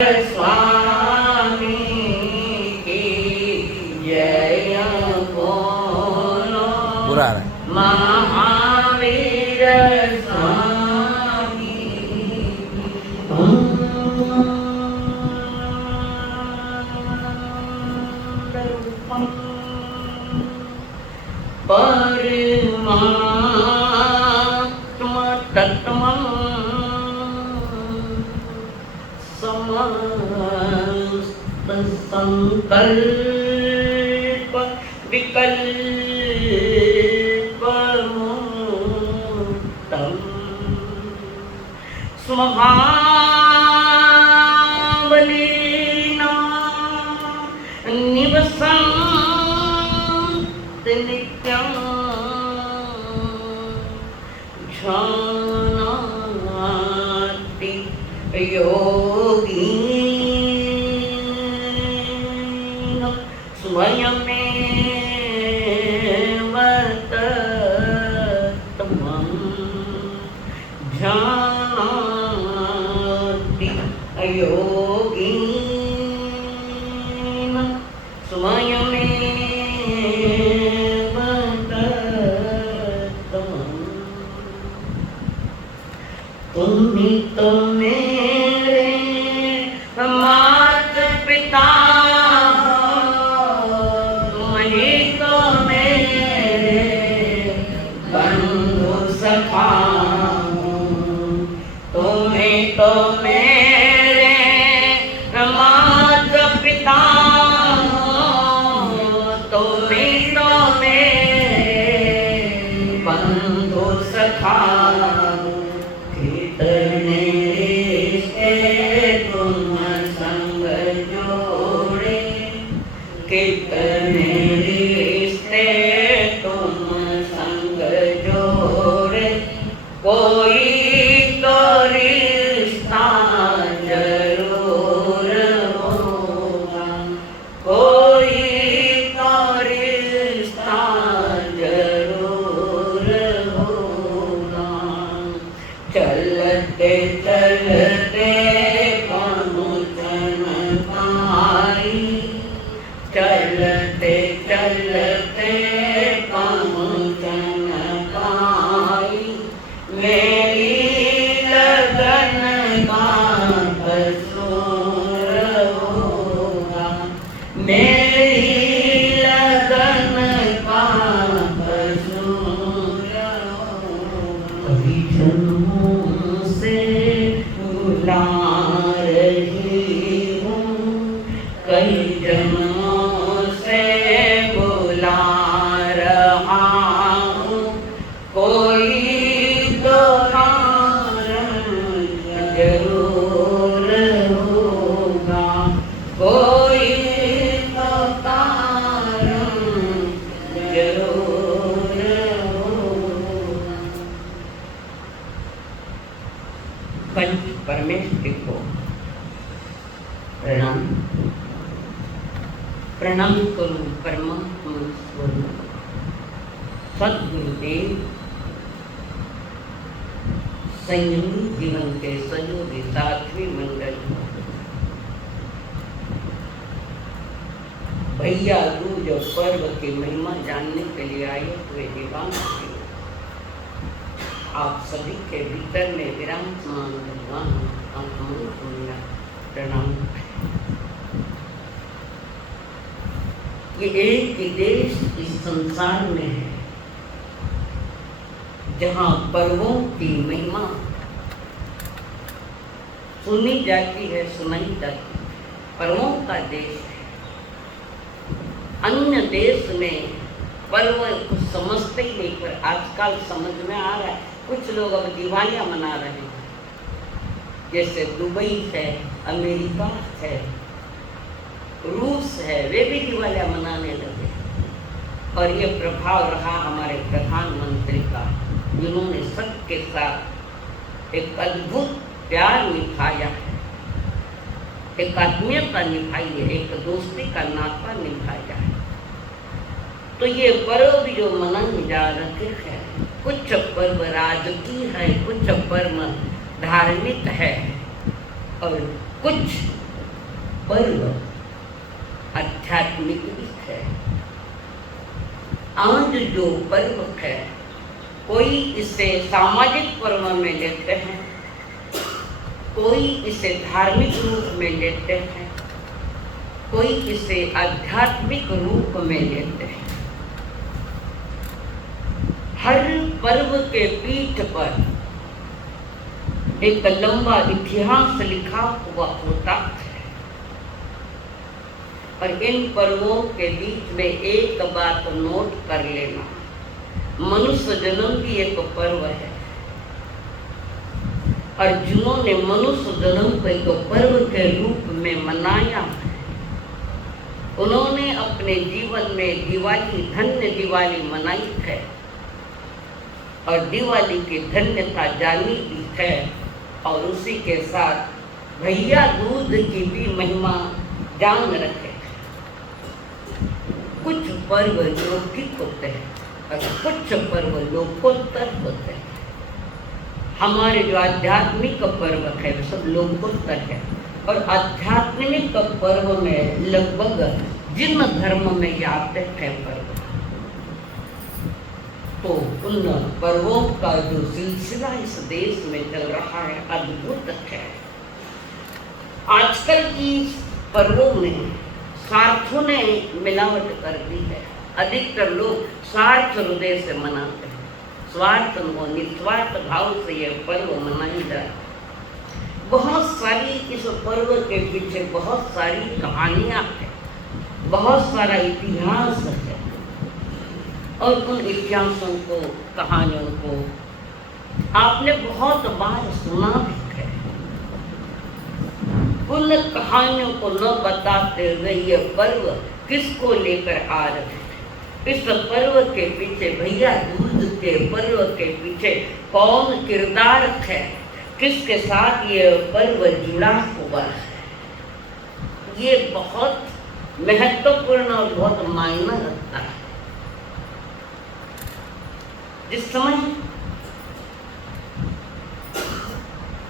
स्वामी की जय बोलो पूरा महावीर स्वामी परमात्मा तत्त्वम् समस्त संकल्प विकल्प मुक्तम् स्वभावलीना निवसन्ति नित्यम् जानाति योगी स्वयमेव तत्त्वं जानाति योगी स्वयमेव तत्त्वम् तुम ही तो मेरे माता पिता तुम ही तो मेरे बंधु सखा तुम ही तो मेरे माता पिता तुम ही तो मेरे बंधु सखा कितने रिश्ते तुम संग जोड़े कोई तो रिश्ता जरूर होगा कोई तो रिश्ता जरूर होगा चलते चलते पहुँचन पाई चलते चलते पहुँचन पाई मेरी लगन का कसूर होगा मेरी लगन का कसूर होगा कभी जन्मों से बुला रही हूँ कई जन्मों से बुला रहा हूँ कोई तो कारण जरूर होगा कोई तो कारण जरूर होगा पंच परमेश्वर को प्रणाम प्रणाम करूं परमात्मा स्वरूप सद्गुरुदेव संयमी जीवन के सहयोगी साथी मंडल भैया दूज और पर्व की महिमा जानने के लिए आए हुए दीवान आप सभी के भीतर में विराजमान भगवान आत्माओं को मेरा प्रणाम। ये एक ही देश इस संसार में है जहाँ पर्वों की महिमा सुनी जाती है सुनाई जाती है पर्वों का देश है। अन्य देश में पर्व कुछ समझते ही नहीं पर आजकल समझ में आ रहा है कुछ लोग अब दिवालियाँ मना रहे हैं जैसे दुबई है अमेरिका है रूस है वे भी दिवालियाँ मनाने लगे और ये प्रभाव रहा हमारे प्रधानमंत्री का जिन्होंने सबके साथ एक अद्भुत प्यार निभाया है एक आत्मीयता निभाई है एक दोस्ती का नाता निभाया है तो ये पर्व जो मनाए जा रहे हैं कुछ पर्व राजकीय है कुछ पर्व धार्मिक है और कुछ पर्व आध्यात्मिक भी है। आज जो पर्व है, कोई इसे सामाजिक पर्व में लेते हैं, कोई इसे धार्मिक रूप में लेते हैं, कोई इसे आध्यात्मिक रूप में लेते हैं। हर पर्व के पीठ पर एक लंबा इतिहास लिखा हुआ होता है और इन पर्वों के बीच में एक बात नोट कर लेना, मनुष्य जन्म भी एक पर्व है और जिन्होंने मनुष्य जन्म को एक पर्व के रूप में मनाया है, उन्होंने अपने जीवन में दिवाली, धन्य दिवाली मनाई है और दिवाली की धन्यता जानी भी है और उसी के साथ भैया दूज की भी महिमा जान रखे। कुछ पर्व लौकिक होते हैं और कुछ पर्व लोकोत्तर होते हैं। हमारे जो आध्यात्मिक पर्व है वो सब लोकोत्तर है और आध्यात्मिक पर्व में लगभग जिन धर्म में ये आते हैं पर्व, तो उन पर्वों का जो सिलसिला इस देश में चल रहा है अद्भुत है। आजकल की पर्वों में स्वार्थों ने मिलावट कर दी है। अधिकतर लोग स्वार्थ हृदय से मनाते हैं, स्वार्थ व निस्वार्थ भाव से ये पर्व मनाई जाए। बहुत सारी इस पर्व के पीछे बहुत सारी कहानियाँ हैं, बहुत सारा इतिहास है और उन इतिहासों को, कहानियों को आपने बहुत बार सुना भी है। उन कहानियों को न बताते हुए ये पर्व किसको लेकर आ रहे हैं, इस पर्व के पीछे, भैया दूज के पर्व के पीछे कौन किरदार है, किसके साथ ये पर्व जुड़ा हुआ है, ये बहुत महत्वपूर्ण और बहुत मायना रखता है। जिस समय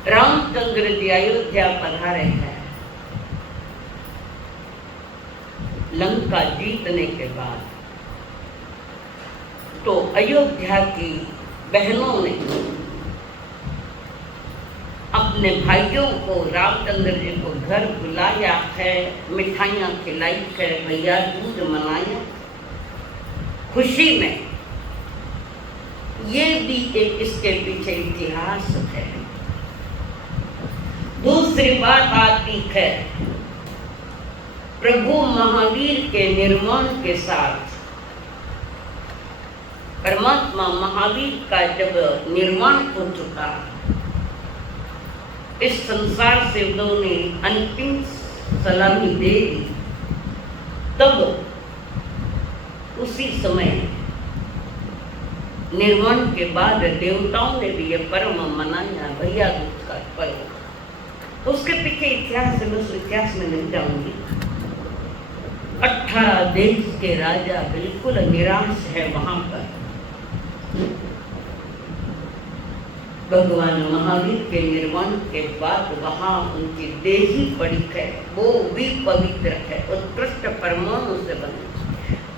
रामचंद्र जी अयोध्या पधारे हैं, लंका जीतने के बाद, तो अयोध्या की बहनों ने अपने भाइयों को, रामचंद्र जी को घर बुलाया है, मिठाइयाँ खिलाई है, भैया दूज मनाया खुशी में। ये भी एक इसके पीछे इतिहास है। दूसरी बात आती है, प्रभु महावीर के निर्माण के साथ, परमात्मा महावीर का जब निर्माण हो चुका, इस संसार से उन्होंने अंतिम सलामी दे दी, तब उसी समय निर्माण के बाद देवताओं ने भी ये पर्व मनाया, भैया दूज का पर्व। उसके पीछे इतिहास है, मैं उस इतिहास में नहीं जाऊंगी। 18 देश के राजा बिल्कुल निराश है वहां पर। भगवान महावीर के निर्माण के बाद वहां उनकी देही पड़ी है, वो भी पवित्र है, उत्कृष्ट परमाणु से बनी,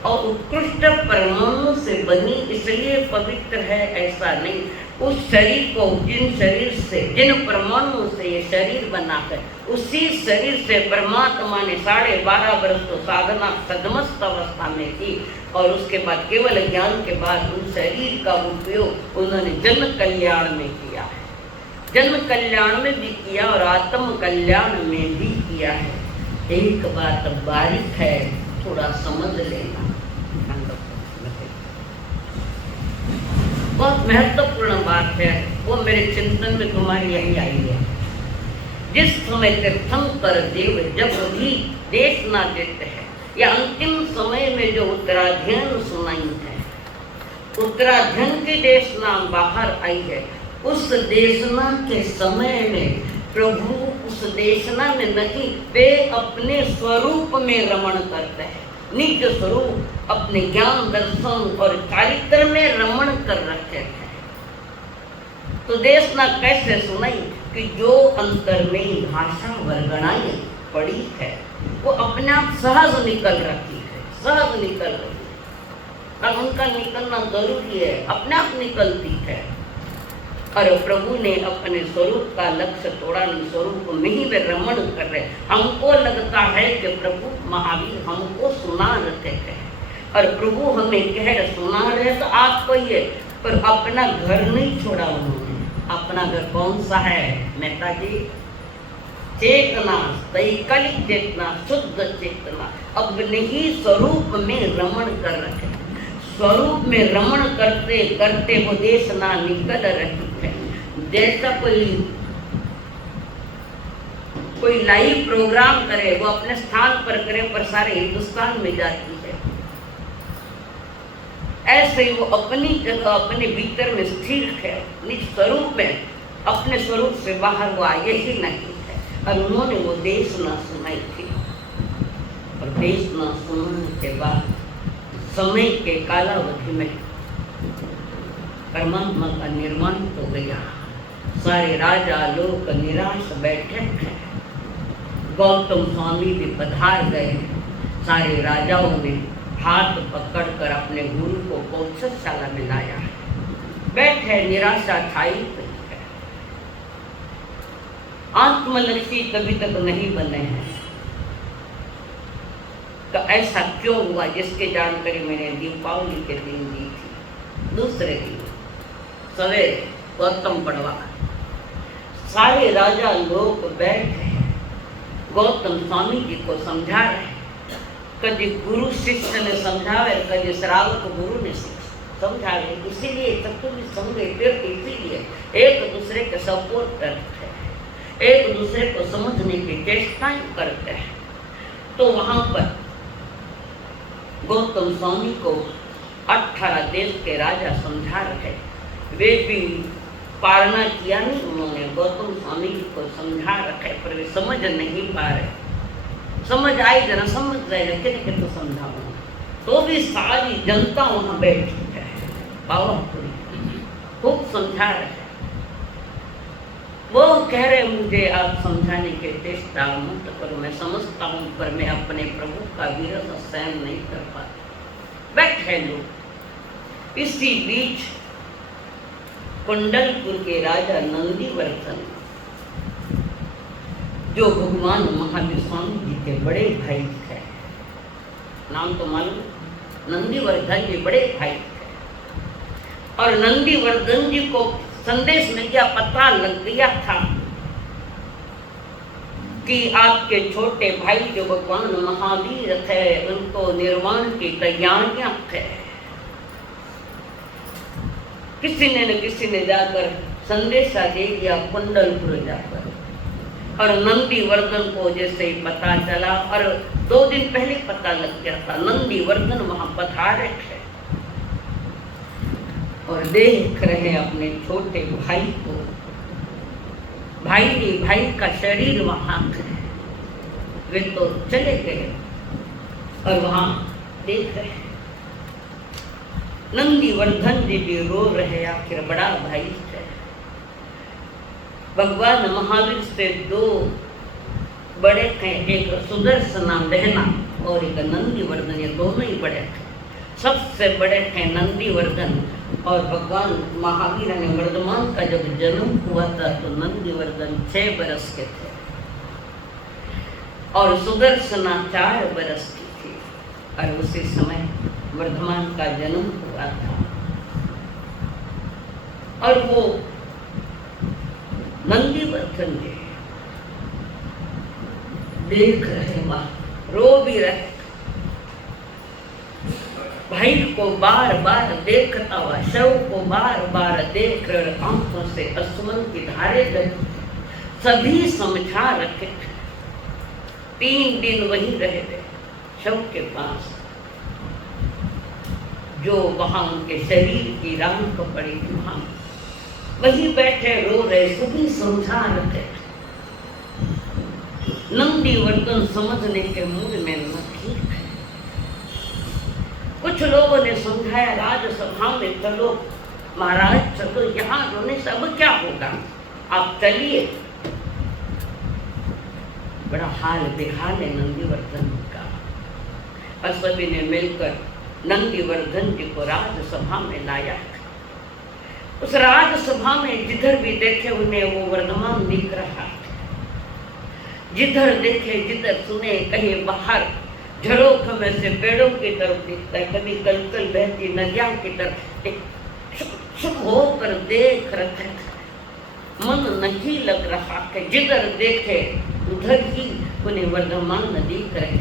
और उत्कृष्ट परमाणु से बनी इसलिए पवित्र है ऐसा नहीं। उस शरीर को, जिन शरीर से, जिन परमाणु से ये शरीर बना है, उसी शरीर से परमात्मा ने 12.5 वर्ष तो साधना सदमस्त अवस्था में की और उसके बाद केवल ज्ञान के बाद उन शरीर का उपयोग उन्होंने जन कल्याण में किया है। जन कल्याण में भी किया और आत्म कल्याण में भी किया है। एक बात बारीक है, थोड़ा समझ लेना, बहुत महत्वपूर्ण बात है, वो मेरे चिंतन में तुम्हारी यही आई है। जिस समय तीर्थंकर देव जब भी देशना देते हैं या अंतिम समय में जो उत्तराध्ययन सुनाई है, उत्तराध्ययन की देशना बाहर आई है, उस देशना के समय में प्रभु उस देशना में नहीं, वे अपने स्वरूप में रमण करते हैं, निज स्वरूप अपने ज्ञान दर्शन और चारित्र में रमण कर रखे हैं। तो देशना कैसे सुनाई कि जो अंतर में भाषा वर्गणाई पड़ी है वो अपने आप सहज निकल रही है, सहज निकल रही है। और उनका निकलना जरूरी है, अपने आप निकलती है। और प्रभु ने अपने स्वरूप का लक्ष्य तोड़ा नहीं, स्वरूप में ही वे रमण कर रहे। हमको लगता है कि प्रभु महावीर हमको सुना रहे हैं और प्रभु हमें कह रहे सुना रहे तो आपको ये, पर अपना घर नहीं छोड़ा उन्होंने। अपना घर कौन सा है नेताजी? चेतना, दैकलिक चेतना, शुद्ध चेतना, अपने ही स्वरूप में रमण कर रहे। स्वरूप में रमण करते करते वो देशना निकल रही है। जैसा कोई लाइव प्रोग्राम करे, वो अपने स्थान पर करे पर सारे हिंदुस्तान में जाती है। ऐसे ही वो अपनी जगह अपने भीतर में स्थिर है, निज स्वरूप में, अपने स्वरूप से बाहर वो आए ही नहीं है। और उन्होंने वो देश ना सुनाई थी। और देश ना सुनाने के बाद समय के कालावधि में परमात्मा का निर्माण हो गया। सारे राजा लोग निराश बैठे हैं। गौतम स्वामी भी पधार गए। सारे राजाओं ने हाथ पकड़कर अपने गुरु को कौशलशाला में लाया है। बैठे, निराशा छाई हुई है। आत्मलक्षी कभी तक नहीं बने हैं। तो ऐसा क्यों हुआ जिसके जानकारी मैंने दीपावली के दिन दी थी। दूसरे दिन सवेरे गौतम पड़वा, सारे राजा लोग बैठे गौतम स्वामी जी को समझा रहे। कभी गुरु शिष्य ने समझावे, कभी श्रावक गुरु ने समझावे। इसीलिए चतुर्थ संघ इसीलिए एक दूसरे के सपोर्ट करते हैं, एक दूसरे को समझने की चेष्टाएं करते हैं। तो वहां पर गौतम स्वामी को 18 देश के राजा समझा रहे। वे भी पालना किया नहीं उन्होंने, गौतम स्वामी जी को समझा रखे पर वे समझ नहीं पा रहे। समझ आई जरा, समझ गए लेकिन तो समझाओ। तो भी सारी जनता वहां बैठी है, पावरफुल, खूब समझा रहे। वो कह रहे मुझे आप समझाने के चेष्टा मत करो, मैं समझता हूँ पर मैं अपने प्रभु का विरह सहन नहीं कर पाता। बैठे लोग। इसी बीच कुंडलपुर के राजा नंदीवर्धन, जो भगवान महावीर स्वामी जी के बड़े भाई थे, नाम तो मालूम, नंदीवर्धन जी बड़े भाई थे। और नंदीवर्धन जी को संदेश में क्या पता लग गया था कि आपके छोटे भाई जो भगवान महावीर थे उनको निर्वाण की तैयारियां थे। किसी ने जाकर संदेशा दे दिया कुंडलपुर जाकर। और नंदीवर्धन को जैसे ही पता चला, और 2 दिन पहले पता लग गया था, नंदीवर्धन वहां पधारे थे और देख रहे अपने छोटे भाई को। भाई का शरीर वहां है, वे तो चले गए और वहां देख रहे नंदीवर्धन जी भी रो रहे। आखिर बड़ा भाई है, भगवान महावीर से 2 बड़े थे, एक सुदर्शना बहना और एक नंदीवर्धन, ये दोनों ही बड़े थे। सबसे बड़े थे नंदीवर्धन। और भगवान महावीर ने वर्धमान का जब जन्म हुआ था तो नंदीवर्धन 6 बरस के थे और सुदर्शना 4 बरस की थी। और उसी समय वर्धमान का जन्म हुआ था। और वो नंदीवर्धन जी देख रहे, वहां रो भी रहे। भाई को बार बार देखता हुआ, शव को बार बार देख कर आंखों से अश्रुओं की धारें बहती। सभी समझा रखे थे। 3 दिन वहीं रहे थे शव के पास, जो वहां उनके शरीर की राख पड़ी थी, वहां वहीं बैठे रो रहे। सभी समझा रखे। नंदीवर्धन समझने के मूड में न ठीक है। कुछ लोगों ने समझाया राजसभा में, चलो महाराज चलो, यहाँ रोने से अब क्या होगा, आप चलिए। बड़ा हाल बेहाल है नंदीवर्धन का। और सभी ने मिलकर नंदीवर्धन जी को राजसभा में लाया। उस राजसभा में जिधर भी देखे उन्हें वो वर्धमान दिख रहा। जिधर देखे जिधर सुने कहीं बाहर झरोख में से पेड़ों की तरफ दिखता है, कभी कलकल बहती नदियां की तरफ चुप होकर देख रखा। मन नहीं लग रहा कि जिधर देखे उधर ही उन्हें वर्धमान दिख रहे।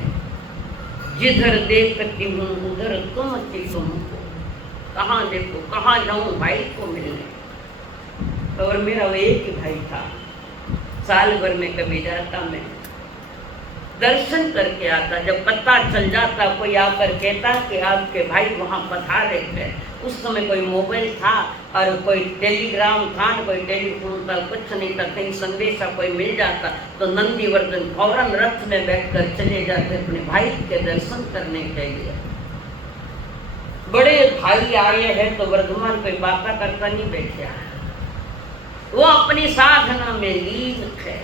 जिधर देखती हूँ उधर तुम की तुमको, कहाँ देखो कहाँ जाऊँ भाई को मिलने। और मेरा वो एक ही भाई था, साल भर में कभी जाता मैं दर्शन करके आता। जब पता चल जाता कोई आकर कहता कि आपके भाई वहाँ पधारे थे, उस समय कोई मोबाइल था और कोई टेलीग्राम था, कोई टेलीफोन था, कुछ नहीं था, कहीं संदेशा कोई मिल जाता तो नंदीवर्धन फौरन रथ में बैठकर चले जाते अपने भाई के दर्शन करने के लिए। बड़े भाई आए हैं तो वर्धमान कोई बातें करता नहीं बैठा, वो अपनी साधना में लीन है।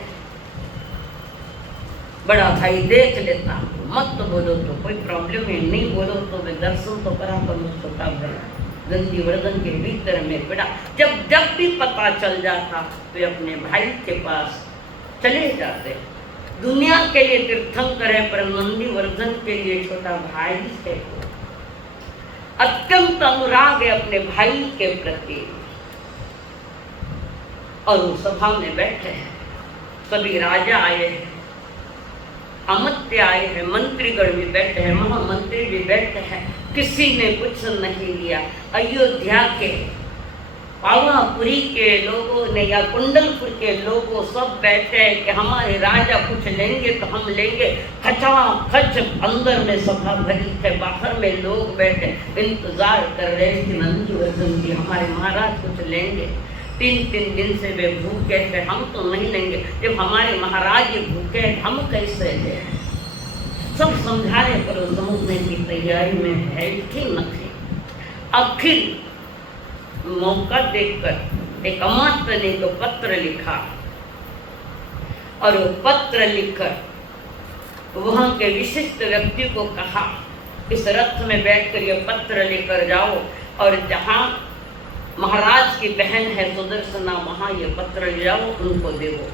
बड़ा भाई देख लेता, मत तो बोलो तो कोई प्रॉब्लम है, नहीं बोलो तो मैं दर्शन तो करा करूँ। छोटा भाई नंदीवर्धन के भीतर में बड़ा जब भी पता चल जाता तो अपने भाई के पास चले जाते। दुनिया के लिए तीर्थंकर है पर नंदीवर्धन के लिए छोटा भाई है। अत्यंत अनुराग है अपने भाई के प्रति। और वो सभा में बैठे हैं, सभी राजा आए हैं, अमात्य आए हैं, मंत्रीगण भी बैठे हैं, महामंत्री भी बैठे हैं। किसी ने कुछ नहीं लिया। अयोध्या के पावापुरी के लोगों ने या कुंडलपुर के लोगों सब बैठे हैं कि हमारे राजा कुछ लेंगे तो हम लेंगे। खचाखच अंदर में सभा भरी है, बाहर में लोग बैठे इंतजार कर रहे हैं कि नंदीवर्धन जी हमारे महाराज कुछ लेंगे। 3 दिन से वे भूखे थे, हम तो नहीं लेंगे। जब हमारे महाराज भूखे हम कैसे ले। सब समझाने पर समझने की तैयारी में है कि न थे। आखिर मौका देखकर एक अमात्य ने तो पत्र लिखा और वो पत्र लिखकर वहां के विशिष्ट व्यक्ति को कहा इस रथ में बैठकर ये पत्र लेकर जाओ और जहां महाराज की बहन है सुदर्शना वहां ये पत्र ले जाओ, उनको देवो।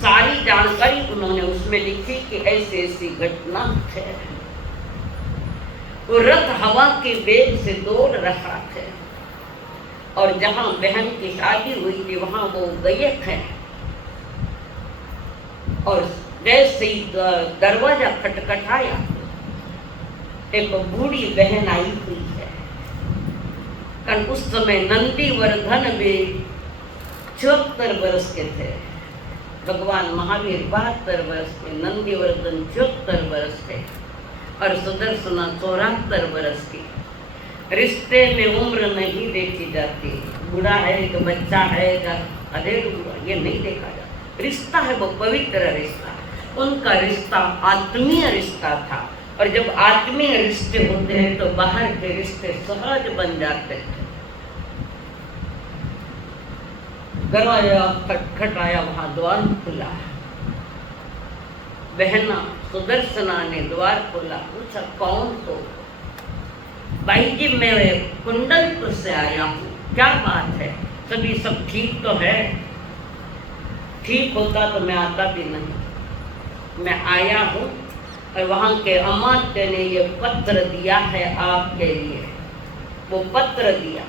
सारी जानकारी उन्होंने उसमें लिखी कि ऐसी ऐसी घटना है। वो रथ हवा के वेग से दौड़ रहा है और जहां बहन की शादी हुई थी वहां वो गए थे और जैसे ही दरवाजा खटखटाया एक बूढ़ी बहन आई हुई है। कारण उस समय नंदीवर्धन भी 74 वर्ष के थे, भगवान महावीर 72 वर्ष के, नंदीवर्धन 74 वर्ष के और सुदर्शना 74 वर्ष की। रिश्ते में उम्र नहीं देखी जाती, बूढ़ा है तो बच्चा है का अधेड़ हुआ ये नहीं देखा जाता। रिश्ता है वो पवित्र रिश्ता। उनका रिश्ता आत्मीय रिश्ता था और जब आत्मीय रिश्ते होते हैं तो बाहर के रिश्ते सहज बन जाते हैं। दरवाजा खटखटाया, वहां द्वार खुला। बहना सुदर्शना ने द्वार खोला, पूछा कौन हो? भाई जी मैं कुंडलपुर से आया हूँ, क्या बात है? सभी सब ठीक तो है? ठीक होता तो मैं आता भी नहीं। मैं आया हूँ और वहाँ के अमात्य ने ये पत्र दिया है आपके लिए। वो पत्र दिया,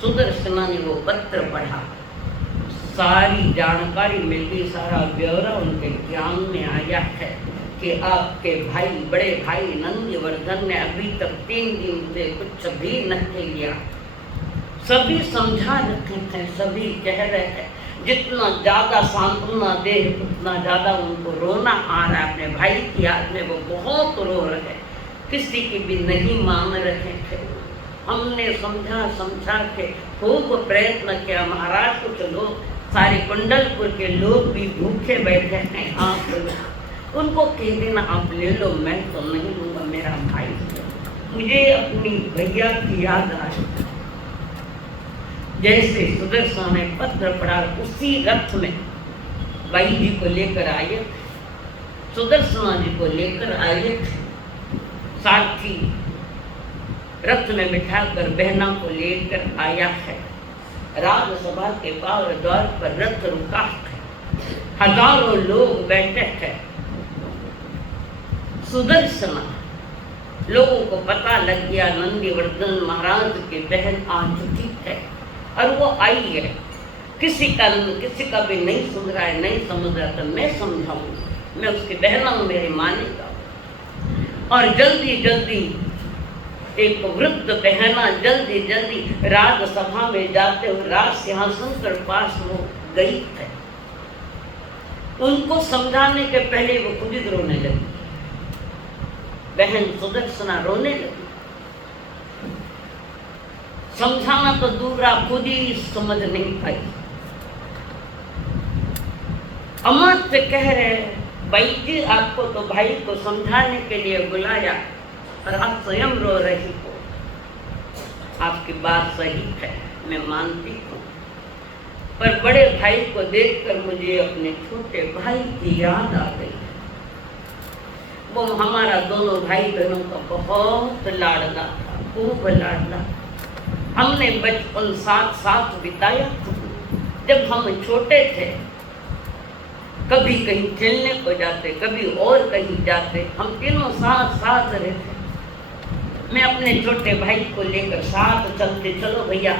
सुदर्शना ने वो पत्र पढ़ा, सारी जानकारी मिल गई, सारा ब्यौरा उनके ज्ञान में आया है कि आपके भाई बड़े भाई नंदीवर्धन ने अभी तक 3 दिन से कुछ भी नहीं लिया। सभी समझा रखे थे, सभी कह रहे हैं जितना ज़्यादा सांत्वना दे उतना ज़्यादा उनको रोना आ रहा है। अपने भाई की याद में वो बहुत रो रहे, किसी की भी नहीं मान रहे थे। हमने समझा के खूब प्रयत्न किया। महाराज कुछ लोग, सारे कुंडलपुर के लोग भी भूखे बैठे हैं, आप उनको कह देना आप ले लो, मैं तो नहीं लूँगा, मेरा भाई है। मुझे अपनी भैया की याद आई। जैसे सुदर्शन ने पत्र पढ़ा उसी रथ में भाई जी को लेकर आए। सुदर्शना जी को लेकर आए थे, सारथी रथ में बिठाकर बहना को लेकर आया है। राजसभा के बाहर द्वार पर रथ रुका है, हजारों लोग बैठे हैं। सुदर्शना, लोगों को पता लग गया नंदीवर्धन महाराज की बहन आ चुकी है और वो आई है। किसी का भी नहीं सुन रहा है, नहीं समझ रहा, तो मैं समझाऊंगी, मैं उसकी बहना हूँ, मेरे मानेगा। और जल्दी जल्दी एक वृद्ध बहना जल्दी जल्दी राजसभा में जाते हुए राज सिंहासन के पास वो गई है। उनको समझाने के पहले वो खुद ही रोने लगी। बहन सुदर्शना रोने लगी। समझाना तो दूर रहा, खुद ही समझ नहीं पाई। अमात्य कह रहे, भाई जी आपको तो भाई को समझाने के लिए बुलाया और आप स्वयं रो रही हो। आपकी बात सही है, मैं मानती हूँ, पर बड़े भाई को देखकर मुझे अपने छोटे भाई की याद आ गई। वो हमारा दोनों भाई बहनों का बहुत लाडला था, खूब लाडला। हमने बचपन साथ साथ बिताया। जब हम छोटे थे, कभी कहीं खेलने को जाते, कभी और कहीं जाते, हम तीनों साथ साथ रहते। मैं अपने छोटे भाई को लेकर साथ चलते, चलो भैया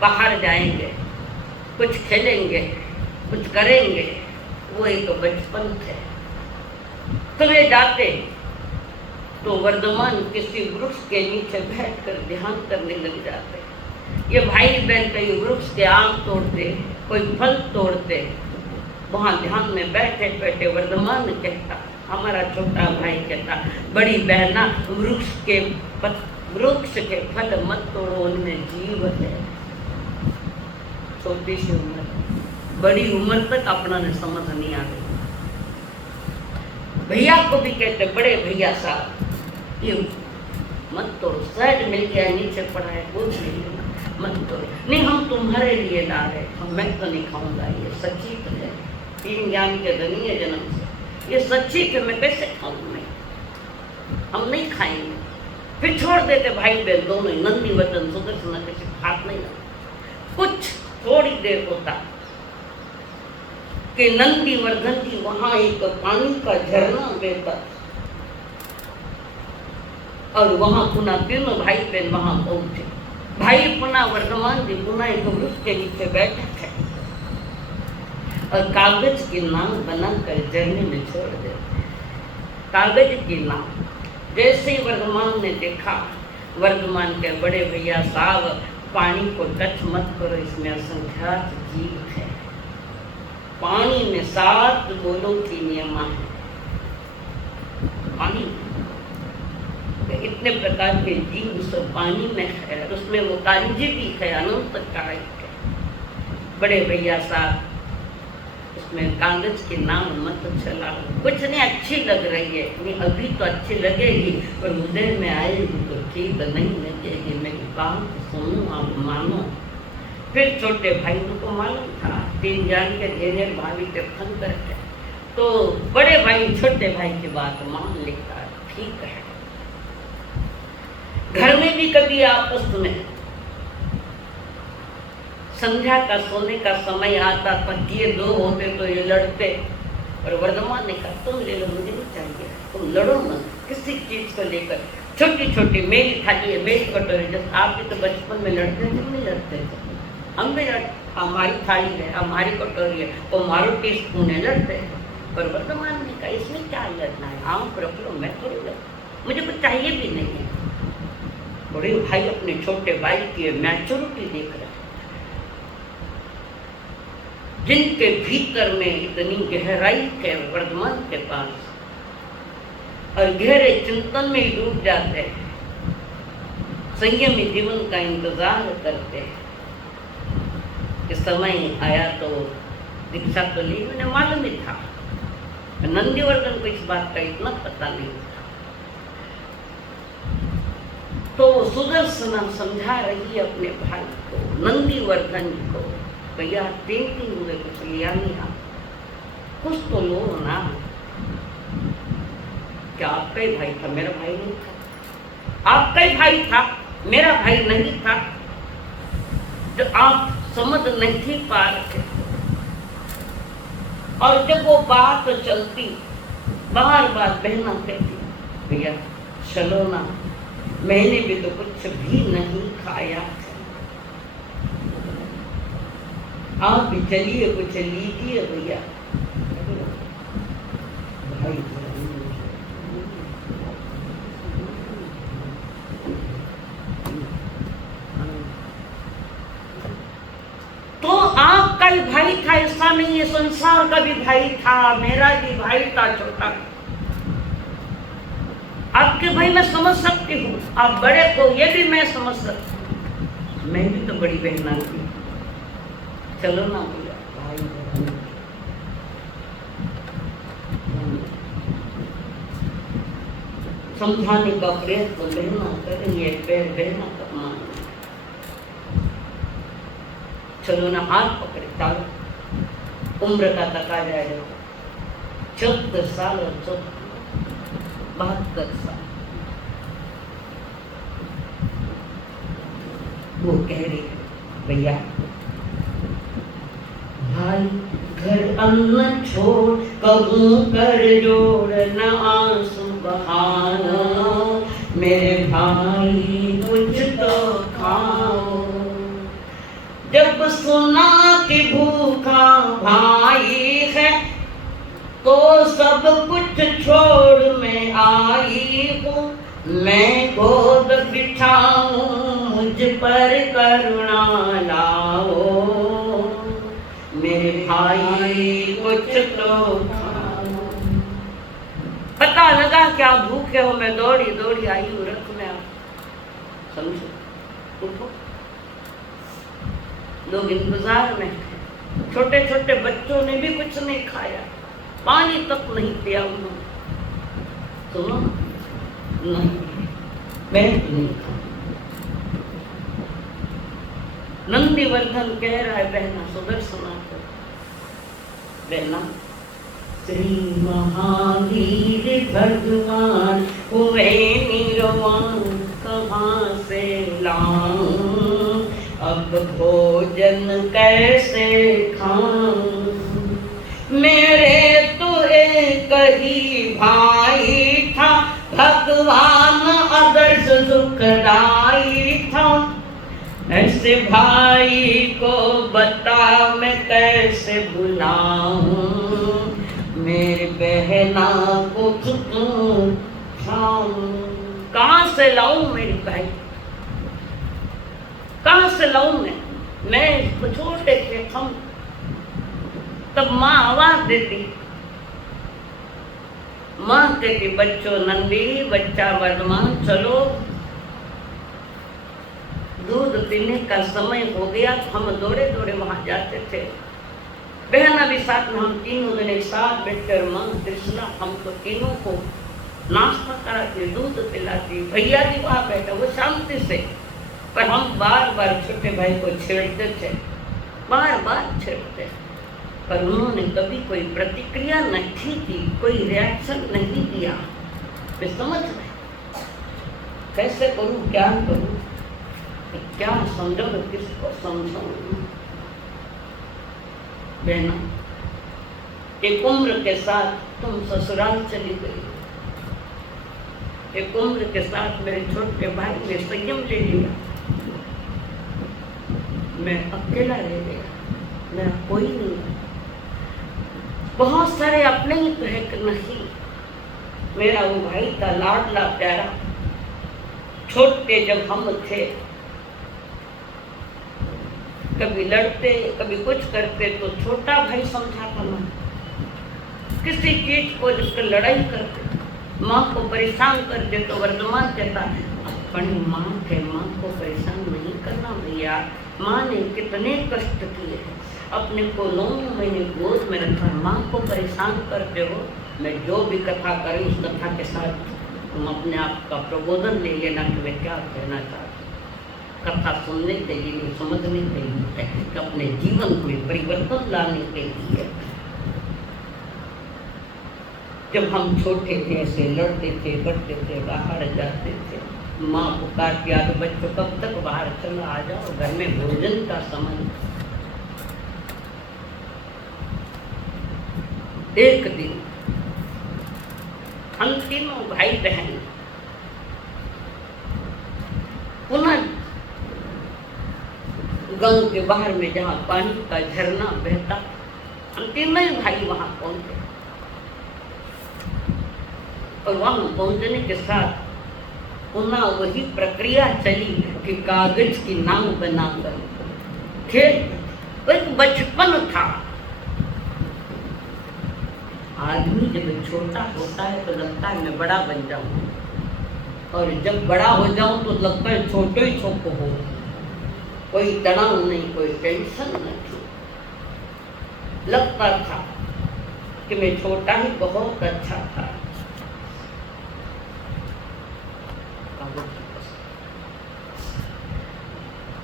बाहर जाएंगे, कुछ खेलेंगे, कुछ करेंगे। वो एक बचपन थे। सुबह जाते तो वर्धमान किसी वृक्ष के नीचे बैठकर ध्यान करने लग जाते। ये भाई बहन कई वृक्ष के आम तोड़ते, कोई फल तोड़ते। वहाँ ध्यान में बैठे बैठे वर्धमान कहता, हमारा छोटा भाई कहता, बड़ी बहना वृक्ष के फल मत तोड़ो, उनमें जीव है। छोटी सी उम्र, बड़ी उम्र तक अपना ने समझ नहीं आ रही। भैया को भी कहते, बड़े भैया साहब ये मत तोड़ो, सहज मिल गया, नीचे पड़ा है, कुछ नहीं, मत तोड़ो। नहीं, हम तुम्हारे लिए ला रहे, मैं तो नहीं खाऊंगा, ये सच्ची है, तीन ज्ञान के धनी है जन्म से, ये सच्ची है, मैं कैसे खाऊं, मैं हम नहीं खाएंगे। फिर छोड़ देते भाई बहन दोनों, नंदीवर्धन सुदर्शन किसी हाथ नहीं लगा। कुछ थोड़ी देर होता कि नंदीवर्धन जी वहां एक पानी का झरना बहता और वहां पुनः तीनों भाई बहन वहां पहुंचे। भाई पुनः वर्धमान जी पुनः एक वृक्ष के नीचे बैठे थे और कागज की नाव बनाकर झरने में छोड़ देते। कागज की नाव। जैसे ही वर्धमान ने देखा, वर्धमान के बड़े भैया साहब पानी को टच मत करो, इसमें असंख्यात जीव है। पानी में 7 गोलों की नियमा है। पानी इतने प्रकार के जीव सब पानी में है, उसमें वो कांजी भी है, अनंत कारी है। बड़े भैया साहब उसमें कागज के नाम मत चला, कुछ नहीं, अच्छी लग रही है, नहीं अभी तो अच्छी लगेगी, पर हृदय में आएगी तो ठीक नहीं लगेगी, मेरी बात सुनो, आप मानो। फिर छोटे भाई को मालूम था, 3 जान के ढेर भाभी के फन करके, तो बड़े भाई छोटे भाई की बात मान लेता, ठीक है। घर में भी कभी आपस में संध्या का सोने का समय आता, पतिये 2 होते तो ये लड़ते, और वर्धमान ने कहा तुम ले लो, मुझे नहीं चाहिए, तुम लड़ो मत किसी चीज को लेकर। छोटी छोटी मेरी थाली है, मेरी कटोरी, जब आप भी तो बचपन में लड़ते थे, नहीं लड़ते थे, हम भी लड़ते, हमारी थाली है, हमारी कटोरी है, वो मारो टीस्पून है, लड़ते हैं। पर वर्धमान ने कहा इसमें क्या लड़ना है, आप रख लो, मैं थोड़ी लड़, मुझे कुछ चाहिए भी नहीं है। बड़े भाई अपने छोटे भाई की मैच्योरिटी देख रहे, जिनके भीतर में इतनी गहराई है वर्धमान के पास, और गहरे चिंतन में डूब जाते हैं, संयमी जीवन का इंतजार करते हैं कि समय आया तो दीक्षा तो ली। उन्हें मालूम ही था, नंदीवर्धन को इस बात का इतना पता नहीं था। तो सुदर्शना समझा रही अपने भाई को, नंदीवर्धन को, भैया 3 दिन हुए कुछ लिया नहीं, आप कुछ तो लो ना। क्या आपका ही भाई था, मेरा भाई नहीं था? आपका ही भाई था, मेरा भाई नहीं था। जो आप समझ नहीं पा रहे। और जब वो बात चलती, बार बार बहना कहती, भैया चलो ना, मैंने भी तो कुछ भी नहीं खाया, आप भी चलिए, कुछ लीजिए भैया। भाई तो आपका ही भाई था, ऐसा नहीं है, संसार का भी भाई था, मेरा भी भाई था छोटा। आपके भाई मैं समझ सकती हूँ, आप बड़े को ये भी मैं समझ सकती हूँ, मैं भी तो बड़ी बहना थी। चलो ना भैया, भाई समझाने का प्रयत्न बहना करेंगे, पैर बहना का मान। चलो ना, हाथ पकड़े, चलो। उम्र का तका जाएगा, 14 साल और 72 साल। वो कह रही, भैया भाई घर अन्न छोड़, कहूँ कर जोड़ न आंसू बहाना, मेरे भाई कुछ तो खाओ। जब सुना कि भूखा भाई है, तो सब कुछ छोड़ मैं आई हूँ, मैं गोद बिठाऊं, मुझ पर करुणा लाओ, मेरे भाई कुछ तो खाओ। पता लगा क्या भूखे हो, मैं दौड़ी दौड़ी आई हूँ, रख में आप समझो, उठो। लोग इंतजार में, छोटे छोटे बच्चों ने भी कुछ नहीं खाया, पानी तक नहीं पिया उन्होंने। सुनो, नहीं, मैं नहीं खा। नंदीवर्धन कह रहा है, बहना सुदर्शना को, बहना श्री महावीर भगवान हुए निर्वाण, कहाँ से लाऊं, अब भोजन कैसे खाऊं, मेरे तो एक ही भाई था, भगवान आदर्श सुखदाई था, ऐसे भाई को बता मैं कैसे बुलाऊं, मेरी बहना को तू खाऊं। कहाँ से लाऊं मेरी भाई, कहाँ से लाऊं मैं छोटे थे हम, तब माँ आवाज देती, माँ कहती, बच्चों नंदी, बच्चा वर्धमान, चलो दूध पीने का समय हो गया। तो हम दौड़े दौड़े वहां जाते थे, बहना भी साथ में, हम तीनों दिन एक साथ बैठकर माँ कृष्णा हमको तीनों को नाश्ता कराती, दूध पिलाती, भैया जी वहां बैठे वो शांति से, पर हम बार बार छोटे भाई को छेड़ते थे, बार बार छेड़ते, पर उन्होंने कभी कोई प्रतिक्रिया नहीं की, कोई रिएक्शन नहीं दिया। मैं समझ रहे कैसे करूं, क्या करूं, क्या समझाऊं, किसको समझाऊं। बहना, एक उम्र के साथ तुम ससुराल चली गई, एक उम्र के साथ मेरे छोटे भाई ने संयम ले लिया, मैं अकेला रह गया, मेरा कोई नहीं। बहुत सारे अपने ही तो है कि नहीं, मेरा वो भाई था लाडला प्यारा। छोटे जब हम थे, कभी लड़ते कभी कुछ करते तो छोटा भाई समझाता, मैं किसी चीज को जिसको लड़ाई करते, माँ को परेशान कर दे तो वर्धमान कहता है, अपनी माँ के माँ को परेशान नहीं करना भैया, माँ ने कितने कष्ट किए हैं, अपने को 9 महीने गोद में रखा, माँ को परेशान करते हो। मैं जो भी कथा करूँ उस कथा के साथ तुम अपने आप का प्रबोधन ले लेना कि मैं क्या कहना चाहती। कथा सुनने के लिए नहीं, समझने के लिए है, कि अपने जीवन में परिवर्तन लाने के लिए। जब हम छोटे थे ऐसे लड़ते थे बढ़ते थे बाहर जाते थे, माँ पुकारती आ तो बच्चों कब तक बाहर चलो आ जाओ, घर में भोजन का समय। एक दिन हम तीनों भाई बहन पुनः गांव के बाहर में जहाँ पानी का झरना बहता, हम तीनों ही भाई वहां पहुंचे और वहां पहुंचने के साथ पुनः वही प्रक्रिया चली कि कागज की नाव बनाकर खेल। एक बचपन था। आदमी जब छोटा होता है तो लगता है मैं बड़ा बन जाऊं, और जब बड़ा हो जाऊं तो लगता है छोटे ही छोटो हो, कोई तनाव नहीं, कोई टेंशन नहीं। लगता था कि मैं छोटा ही बहुत अच्छा था।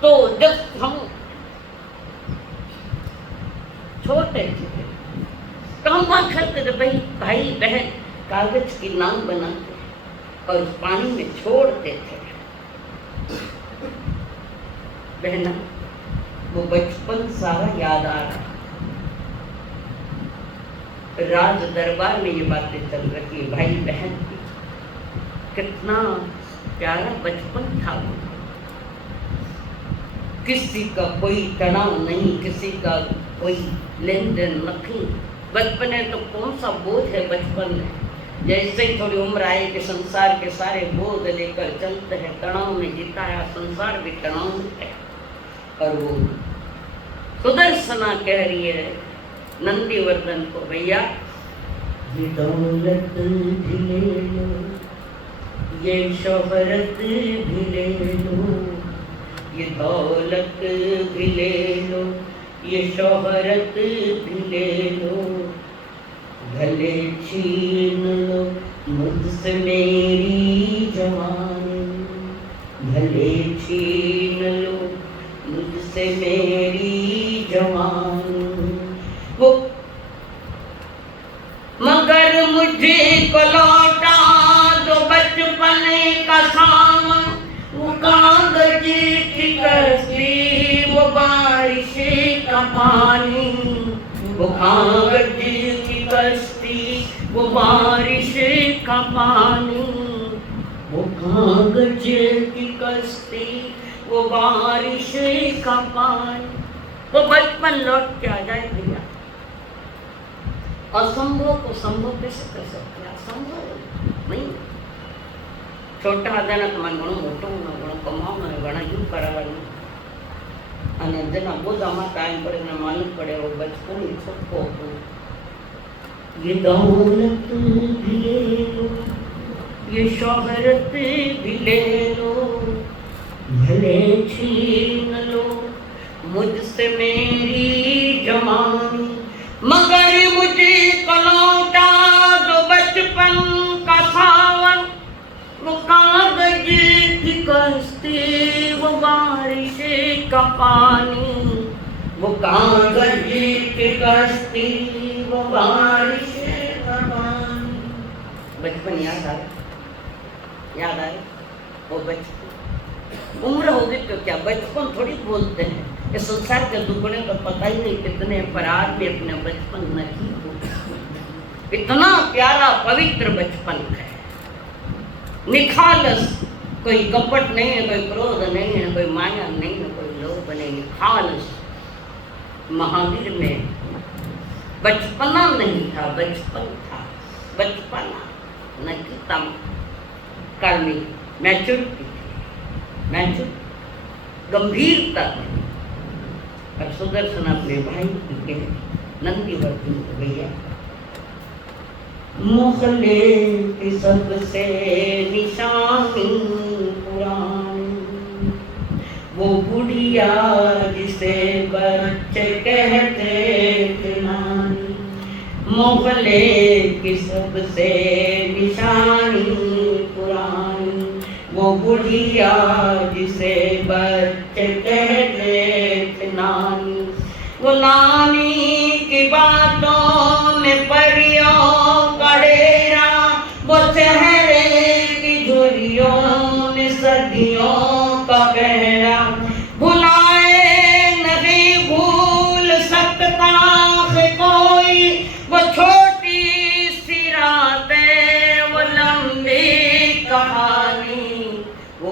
तो जब हम छोटे थे तो हम वहां खेलते थे, भाई बहन कागज की नाव बनाते और उस पानी में छोड़ते थे। बहना वो बचपन सारा याद आ रहा। राज दरबार में ये बातें चल रही है, भाई बहन की कितना प्यारा बचपन था वो। किसी का कोई तनाव नहीं, किसी का कोई लेन देन नहीं। बचपन है तो कौन सा बोझ है बचपन में। जैसे ही थोड़ी उम्र आए कि संसार के सारे बोझ लेकर चलते हैं, तनाव में जीता है, संसार भी तनाव में है। और वो सुदर्शना कह रही है नंदीवर्धन को, भैया ये दौलत भी ले लो, ये शोहरत भी ले लो, ये दौलत भी ले लो, ये शोहरत भी ले लो, भले छीन लो मुझसे मेरी जवानी, भले छीन लो मुझसे मेरी जवानी। वो मगर मुझे को लौटा दो बचपन का सामान, वो कागज की कश्ती, वो बारिश का पानी, वो कागज की कश्ती, वो बारिश का पानी, वो कागज की कश्ती, वो बारिश का पानी। वो बचपन लौट के आ जाए भैया। असंभव को संभव कैसे कर सकते हैं? असंभव नहीं। छोटा હતા તો મને ઘણું મોટું ઘણું કમાવાનું ઘણા યુ કરાવવાનું અને જેના બોધામાં ટાઈમ પડે ને માલુમ પડે એવો બચપન છોટકો હતો। ये दौलत भी ले लो, ये शोहरत भी ले लो, भले छीन लो मुझसे मेरी जवानी, मगर मुझे को लौटा दो बचपन का सावन, वो कागज की कश्ती, वो बारिश का पानी, वो कागज की कश्ती, वो बारिश का पानी। बचपन याद आए, याद आए वो बचपन। उम्र होगी तो क्या, बचपन थोड़ी बोलते हैं। इस संसार के दुगने तो पता ही नहीं कितने, पर आज भी अपने बचपन नहीं भूलते। इतना प्यारा पवित्र बचपन है, निखालस, कोई कपट नहीं है, कोई क्रोध नहीं है, कोई माया नहीं है, कोई लोभ नहीं, निखालस। महावीर में बचपना नहीं था, बचपन था, बचपना नहीं था, करनी मैच्योरिटी, मैच्योर गंभीरता। और सुदर्शन अपने भाई के नंदीवर्धन को भैया मोहल्ले की सबसे निशानी पुरानी, वो बुढ़िया जिसे बच्चे कहते थे नानी, मोहल्ले की सबसे निशानी पुरानी, वो बुढ़िया जिसे बच्चे कहते थे नानी, वो नानी की बातों में परियों कड़े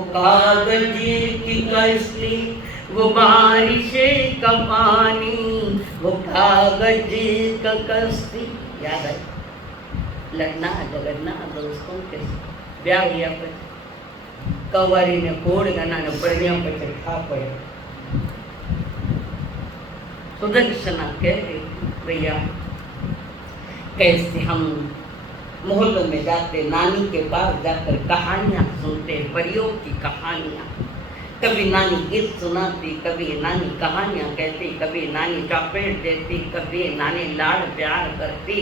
कागज की कश्ती, वो बारिश का पानी, वो कागज का कश्ती। याद है लड़ना झगड़ना दोस्तों के ब्याह हुआ पर कवारी ने कोड़ गाना ने पड़िया पर चढ़ा पड़े। सुदर्शना कह रही भैया कैसे हम मोहल्लों में जाते, नानी के पास जाकर कहानियाँ सुनते, परियों की कहानियाँ। कभी नानी गीत सुनाती, कभी नानी कहानियाँ कहती, कभी नानी चॉकलेट देती, कभी नानी लाड़ प्यार करती।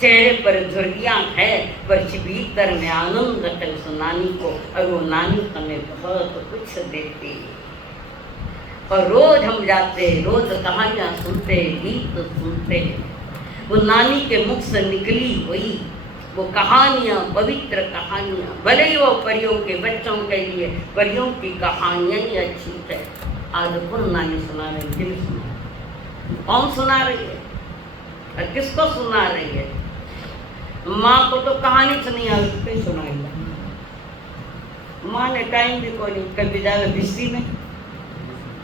चेहरे पर झुर्रियाँ है पर भीतर में आनंद है उस नानी को, और वो नानी हमें बहुत कुछ देती। और रोज हम जाते, रोज कहानियाँ सुनते, गीत सुनते। वो नानी के मुख से निकली हुई वो कहानियाँ, पवित्र कहानियाँ, भले ही वो परियों के बच्चों के लिए परियों की कहानियाँ ही अच्छी है। आज कौन नानी सुना रही, किन सुना, कौन सुना रही है और किसको सुना रही है? माँ को तो कहानी सुनी है, उसको सुनाई। माँ ने टाइम भी कोई नहीं, कभी जाओ बिस्ती में,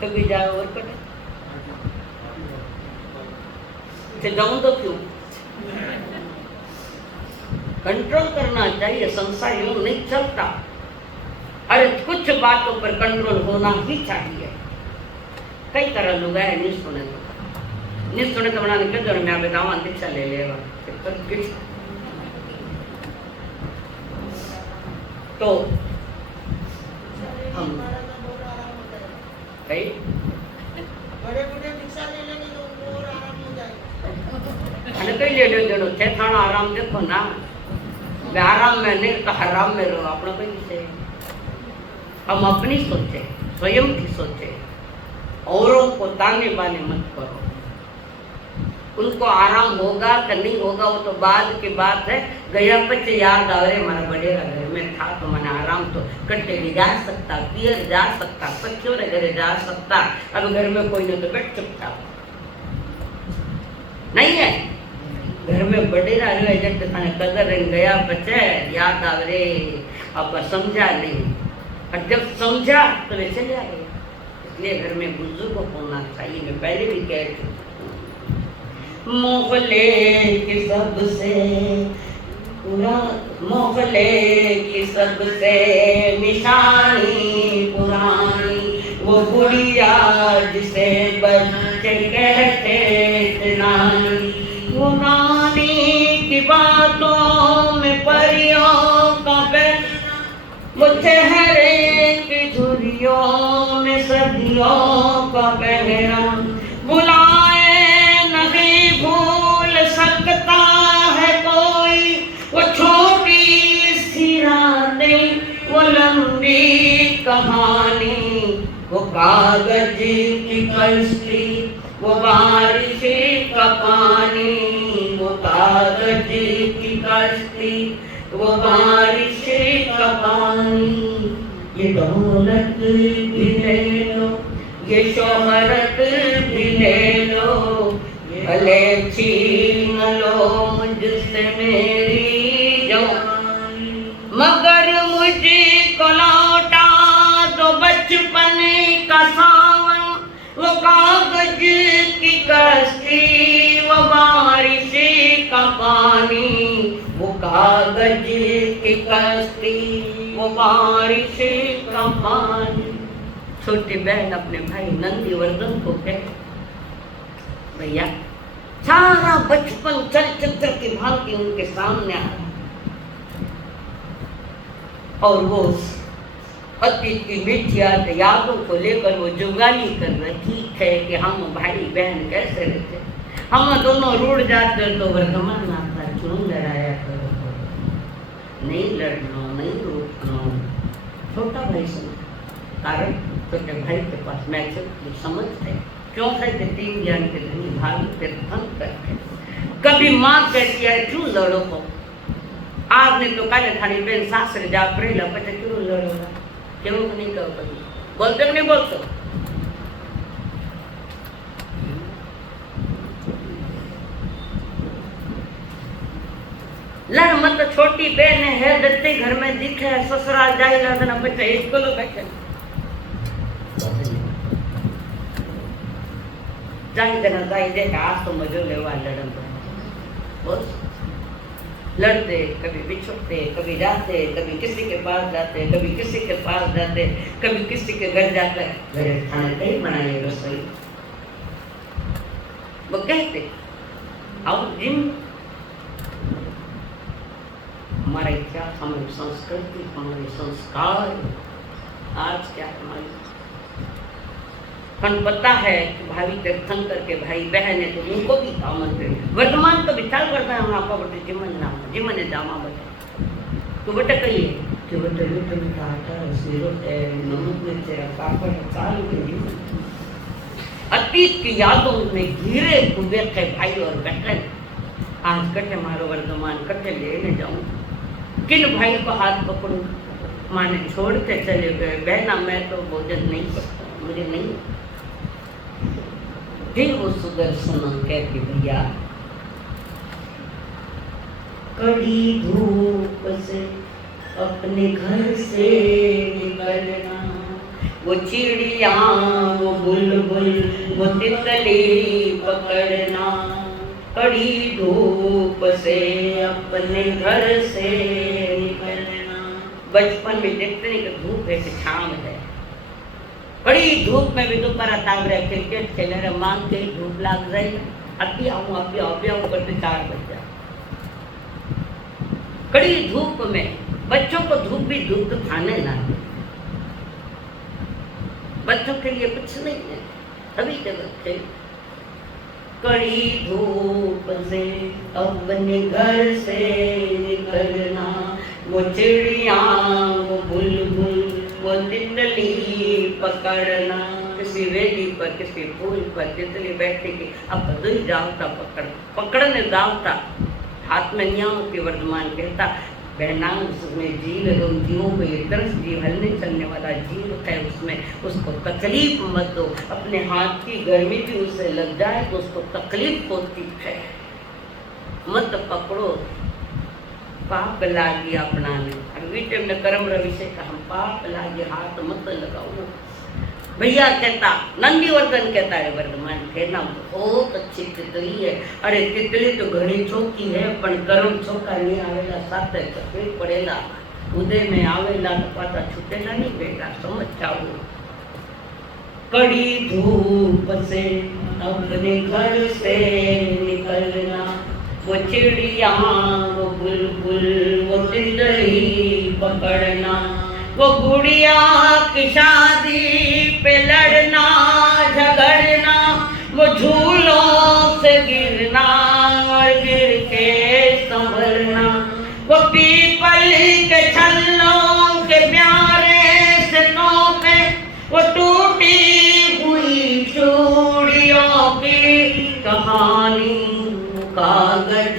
कभी जाओ और कटे जाऊं तो क्यों? कंट्रोल करना चाहिए, संसार यूं नहीं चलता। अरे कुछ बातों पर कंट्रोल होना ही चाहिए। कई तरह लोग है नहीं सुने तो बनाने के दौर में बताऊँ दीक्षा ले लेगा तो हम कई बड़े बूढ़े दीक्षा ले लेंगे तो और आराम हो जाएगा। अरे कई ले लो थे थाना आराम देखो ना, आराम में नहीं तो हराम में रहो। अपना कोई से हम अपनी सोचे, स्वयं की सोचे, औरों को ताने बाने मत करो। उनको आराम होगा कि नहीं होगा वो तो बाद की बात है। गया बच्चे याद आ रहे हमारा बडेरा घर में था तो मैंने आराम तो कट्टे भी जा सकता, पियर जा सकता, पक्षियों ने घर जा सकता। अब घर में कोई नहीं तो बैठ चुपता नहीं है। घर में बडेरा रहे जब थाने कदर गया बच्चे याद आ रहे, अब समझा नहीं, और जब समझा तो वे चले आ गए। इसलिए घर में बुजुर्ग होना चाहिए। मैं पहले भी कह रही हूँ मोहल्ले की सबसे निशानी पुरानी, वो बुढ़िया जिसे बच्चे कहते थे नानी। वो नानी की बातों में परियों का बहना, वो चेहरे की झुर्रियों में सदियों का बहना। बुलाए नहीं भूल सकता है कोई, वो छोटी सी रातें, वो लंबी कहानी, वो कागज की कश्ती, वो बारिश का पानी, वो कागज की कश्ती, वो बारिश का पानी। ये दौलत भी ले लो, ये शोहरत भी ले लो, भले छीन लो मुझसे मेरी जवानी, मगर मुझको लौटा दो बचपन का सावन। वो कागज की कश्ती, वो बारिश का पानी, वो कागज की कश्ती, वो बारिश का पानी। छोटी बहन अपने भाई नंदीवर्धन को कहे भैया सारा बचपन चलचित्र की भांति उनके सामने आ रहा, और वो अतीत की मीठी यादों को लेकर वो जुगाली कर रहे। ठीक है कि हम भाई बहन कैसे रहते, हम दोनों रूठ जाते तो वर्तमान आता क्यों लड़ाया करो, नहीं लड़ना नहीं रोकना। छोटा भाई समझ, कारण छोटे भाई के पास मैच्योरिटी समझ है, क्यों है कि तीन ज्ञान के धनी भाग तीर्थन करते। कभी माँ कहती है क्यों लड़ो हो, आपने तो काले थानी बहन सासरे जा प्रेला पता क्यों लड़ोगा, क्यों नहीं कहो, कभी बोलते नहीं बोलते। लड़ मत छोटी बहन है दत्ते घर में दिखे ससुराल जाए ना बच्चा स्कूल बैठे जाई देना जाई दे आज तो मजो लेवा लड़न बस लड़ते कभी बिछड़ते कभी जाते कभी किसी के पास जाते कभी किसी के पास जाते कभी किसी के घर जाते मेरे खाने कहीं बनाए रसोई वो कहते आओ जिम हमारा इतिहास हमारी संस्कृति हमारे संस्कार आज क्या हमारी हम पता है कि भावी तीर्थंकर के भाई बहन है तो उनको भी आमंत्रित वर्तमान तो विचार करता है हम आपका बटे जिमन जामा बटे तो बटे कहिए कि बटे लुट में काटा सिरो है नमक में तेरा पापड़ चालू के जीवन अतीत की यादों में घिरे हुए थे भाई और बहन आज कटे मारो वर्तमान कटे लेने जाऊं किन भाई को हाथ पकड़ूं माने छोड़ के चले गए बहना मैं तो भोजन नहीं करता मुझे नहीं फिर वो सुदर्शन कहती भैया कड़ी धूप से अपने घर से निकलना वो चिड़िया वो बुलबुल वो तितली पकड़ना कड़ी धूप से अपने घर से निकलना बचपन में देखते नहीं कि धूप है कि छांव है बड़ी धूप में भी दोपहर तांग रहे क्रिकेट खेले रहे मांग के धूप लाग जाए अभी आऊँ करते 4 बज जाए कड़ी धूप में बच्चों को धूप भी धूप तो खाने ना बच्चों के लिए कुछ नहीं है सभी के बच्चे कड़ी धूप से अपने घर से निकलना वो चिड़िया वो बुलबुल वो तितली पकड़ना किसी वेली पर किसी फूल पर तितली बैठेगी अब बदल जाता पकड़ने जाता हाथ में नहीं होती वर्तमान कहता बहनांग उसमें जीव है उन जीवों को ये तरस जीव हलने चलने वाला जीव है उसमें उसको तकलीफ मत दो अपने हाथ की गर्मी भी उसे लग जाए तो उसको तकलीफ होती है मत पकड़ो पाप लागी अपनाने वीटे में कर्म रवि से हम पाप लागी हाथ मत लगाओ भैया कहता नंदीवर्धन कहता है वर्धमान कहना बहुत अच्छी तितली है अरे तितली तो घणी चौकी है पण कर्म चौका नहीं आवेला साथे चक्री पड़ेला उदय में आवेला तो पाता छूटेला नहीं बेटा समझ जाओ कड़ी धूप से अपने घर से निकलना वो चिड़िया वो बुलबुल वो तितली पकड़ना वो गुड़िया की शादी पे लड़ना झगड़ना वो झूलों से गिरना और गिर के संभलना वो पीपल के छल्लों के प्यारे से पे वो टूटी हुई चूड़ियों की कहानी कागज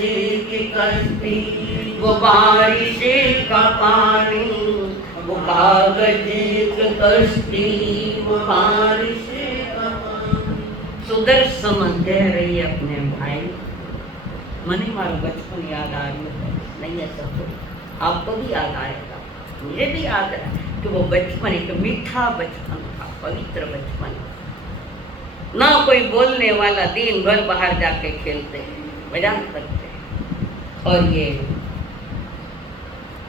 की कश्ती वो बारिश का पानी वो कागज की कश्ती वो बारिश का पानी सुदर्शन कह रही है अपने भाई मनी मारो बचपन याद आ रही है नहीं है सब आपको भी याद आएगा मुझे भी याद है कि वो बचपन एक मीठा बचपन था पवित्र बचपन ना कोई बोलने वाला दिन भर बाहर जाके खेलते हैं मजा करते और ये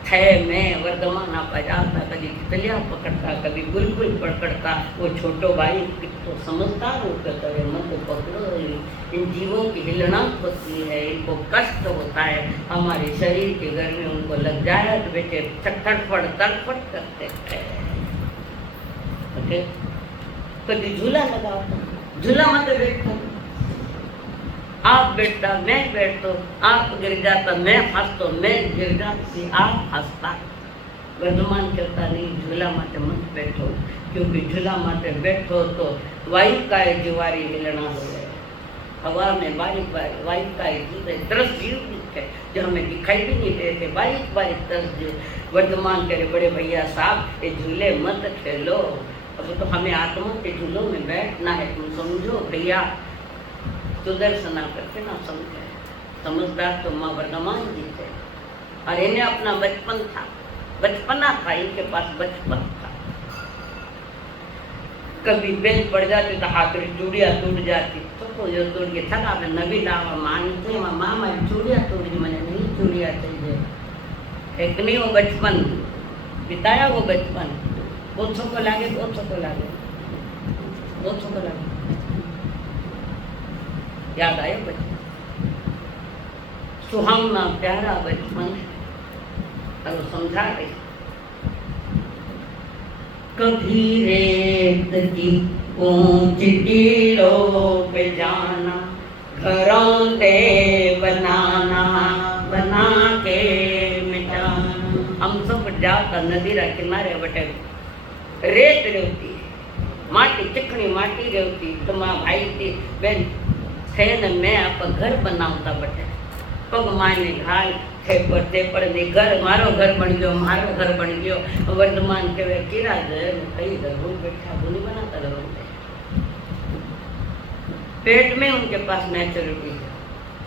थे में वर्धमान आप जाता कभी तितलियाँ पकड़ता कभी बुलबुल पकड़ता वो छोटो भाई तो समझदार होकर करे मन को पकड़ो इन जीवों की हिलना होती है इनको कष्ट होता है हमारे शरीर के घर में उनको लग जाए तो बेटे तड़फड़ करते हैं ओके कभी झूला लगाता झूला मत बैठता आप बैठता मैं बैठता आप गिर जाता मैं हंसता मैं गिर जाती आप हंसता वर्धमान करता नहीं झूला माते मत बैठो क्योंकि झूला माते बैठो तो वायु का जीवारी हिलना हो गया हवा में बारीक बारीक वायु का जीव है तरस जीव है जो हमें दिखाई भी नहीं देते बारीक बारीक तरस जीव वर्धमान करे बड़े भैया साहब ये झूले मत खेलो अब तो हमें आत्मा के झूलों में बैठना है तुम समझो भैया सुदर्शना करके ना समझे समझदार तो माँ वर्धमान जी थे और इन्हें अपना बचपन था, बचपना था, इनके पास बचपन था। कभी बेल पड़ जाती तो हाथ में चूड़िया टूट जाती, तो जो टूट के थका में नबी लावा मानते मामा चूड़िया टूट गई, मैंने नहीं चूड़िया चाहिए। एक नहीं वो बचपन बिताया, वो बचपन ओछो को लागे, ओछो को लागे, ओछो को लागे, याद आया बचपन, सुहावना प्यारा बचपन। और समझा रही, कभी रेत की ऊंची टीलों पे जाना, घरों दे बनाना, बना के मिटाना। हम सब जाता नदी रा किनारे बटे रेत रहती, माटी चिकनी माटी रहती, तो माँ भाई थी बेन थे न, मैं आप घर बनावता बटे, पग माने घाल थे पर घर, मारो घर बन गयो, मारो घर बन गयो। वर्तमान के वे किरा घर कई घर वो बैठा वो नहीं बनाता लोगों से, पेट में उनके पास मैच्योरिटी है,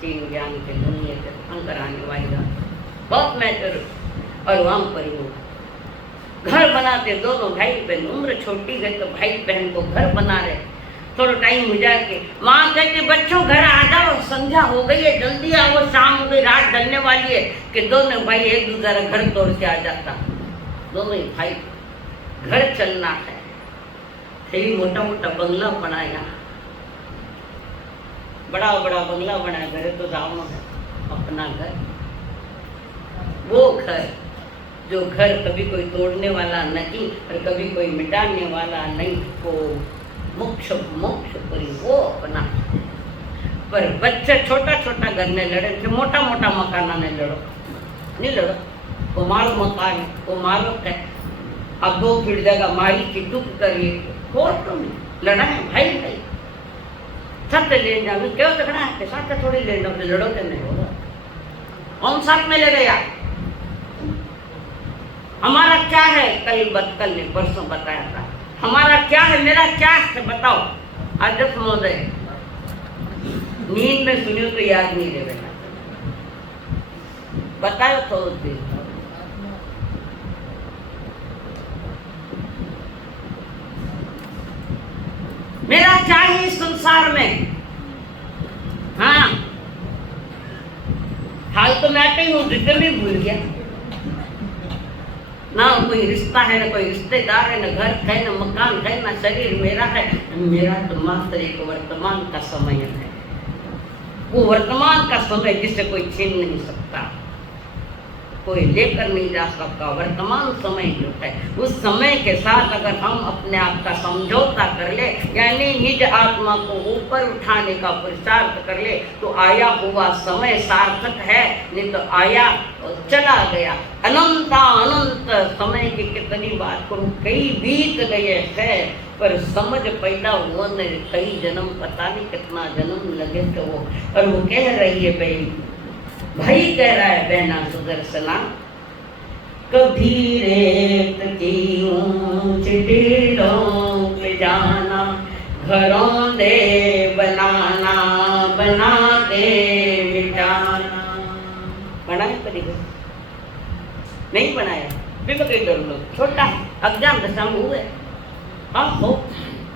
चीन ज्ञान के दुनिया के अंतर आने वाली बात बहुत मैच्योरिटी। और वहां पर वो घर बनाते दोनों भाई बहन, उम्र छोटी है तो भाई बहन को घर बना रहे। थोड़ा टाइम हो जाए कि माँ कहती बच्चों घर आ जाओ, संध्या हो गई है, जल्दी आओ, शाम हो गई, रात ढलने वाली है। कि दोनों भाई एक दूसरा घर तोड़ के आ जाता, दोनों ही भाई घर चलना है। फिर मोटा मोटा बंगला बनाया, बड़ा बड़ा बंगला बनाया, घर तो जाओ है अपना घर, वो घर जो घर कभी कोई तोड़ने वाला नहीं और कभी कोई मिटाने वाला नहीं, वो मोक्ष मोक्ष परी वो अपना। पर बच्चे छोटा छोटा घर ने लड़े थे, मोटा मोटा मकान ने लड़ो नहीं लड़ो, वो मारो मकान वो मारो है, अब 2 फीट जगह मारी की टुक करिए, कोर्ट में लड़ा है भाई भाई, छत ले जाओ क्यों झगड़ा है, साथ थोड़ी ले जाओ, लड़ो तो नहीं होगा, कौन साथ में ले गया। हमारा क्या है, कल ने परसों बताया था, हमारा क्या है, मेरा क्या है बताओ। अध्यक्ष महोदय नींद में सुनियो तो याद नहीं रहे बेटा, बताओ तो उस दिन मेरा क्या है इस संसार में। हाँ हाल तो मैं कहीं हूँ, जितने भी भूल गया ना, कोई रिश्ता है ना कोई रिश्तेदार है, ना घर है ना मकान है ना शरीर मेरा है, मेरा तो मात्र एक वर्तमान का समय है, वो वर्तमान का समय जिसे कोई छीन नहीं सकता, कोई लेकर नहीं जा सकता। वर्तमान समय जो है उस समय के साथ अगर हम अपने आप का समझौता कर ले, यानी निज आत्मा को ऊपर उठाने का पुरुषार्थ कर ले, तो आया हुआ समय सार्थक है, नहीं तो आया और चला गया। अनंत समय की कितनी बात करूं, कई बीत गए हैं, पर समझ पैदा हुआ नहीं, कई जन्म पता नहीं कितना जन्म लगे थे वो। और वो कह रही है भाई कह रहा है बहना सुदर्शना, कभी रेत की ऊंची टीलों पे जाना, घरों दे बनाना, बना के मिटाना। बनाया पड़ेगा नहीं बनाया फिर तो कई लोग छोटा है अज्ञान दशा में हुए। हाँ हो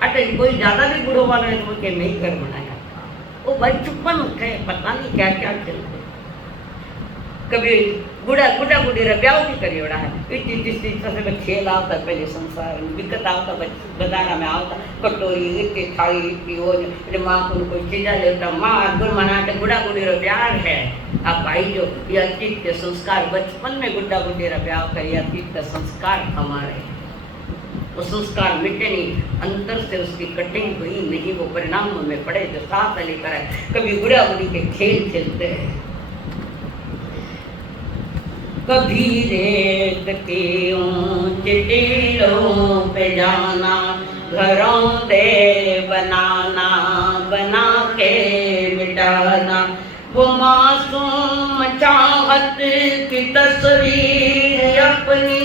अटे कोई ज्यादा भी बूढ़ो वाला है तो के नहीं घर बनाया, वो भाई चुप्पन है, पता नहीं क्या क्या चलते। कभी गुड़ा गुड़ी ब्याह भी करी ओड़ा है, इतनी से खेल आता पहले संसार में, दिक्कत आता बाजारा में आता, कटोरी इतनी थाली इतनी हो माँ को कोई चीजा लेता, माँ गुड़ मना के गुड़ा गुड़ी प्यार है। अब भाई जो ये अतीत के संस्कार बचपन में गुड्डा गुडी ब्याह करिए, अतीत का संस्कार हमारे, वो संस्कार मिटे नहीं, अंतर से उसकी कटिंग हुई नहीं, वो परिणाम में पड़े जो साथ लेकर है। कभी गुड़ा गुड़ी के खेल खेलते हैं, कभी रेत के ऊंचे टीलों पे जाना, घरों दे बनाना, बना के मिटाना। वो मासूम चाहत की तस्वीर अपनी,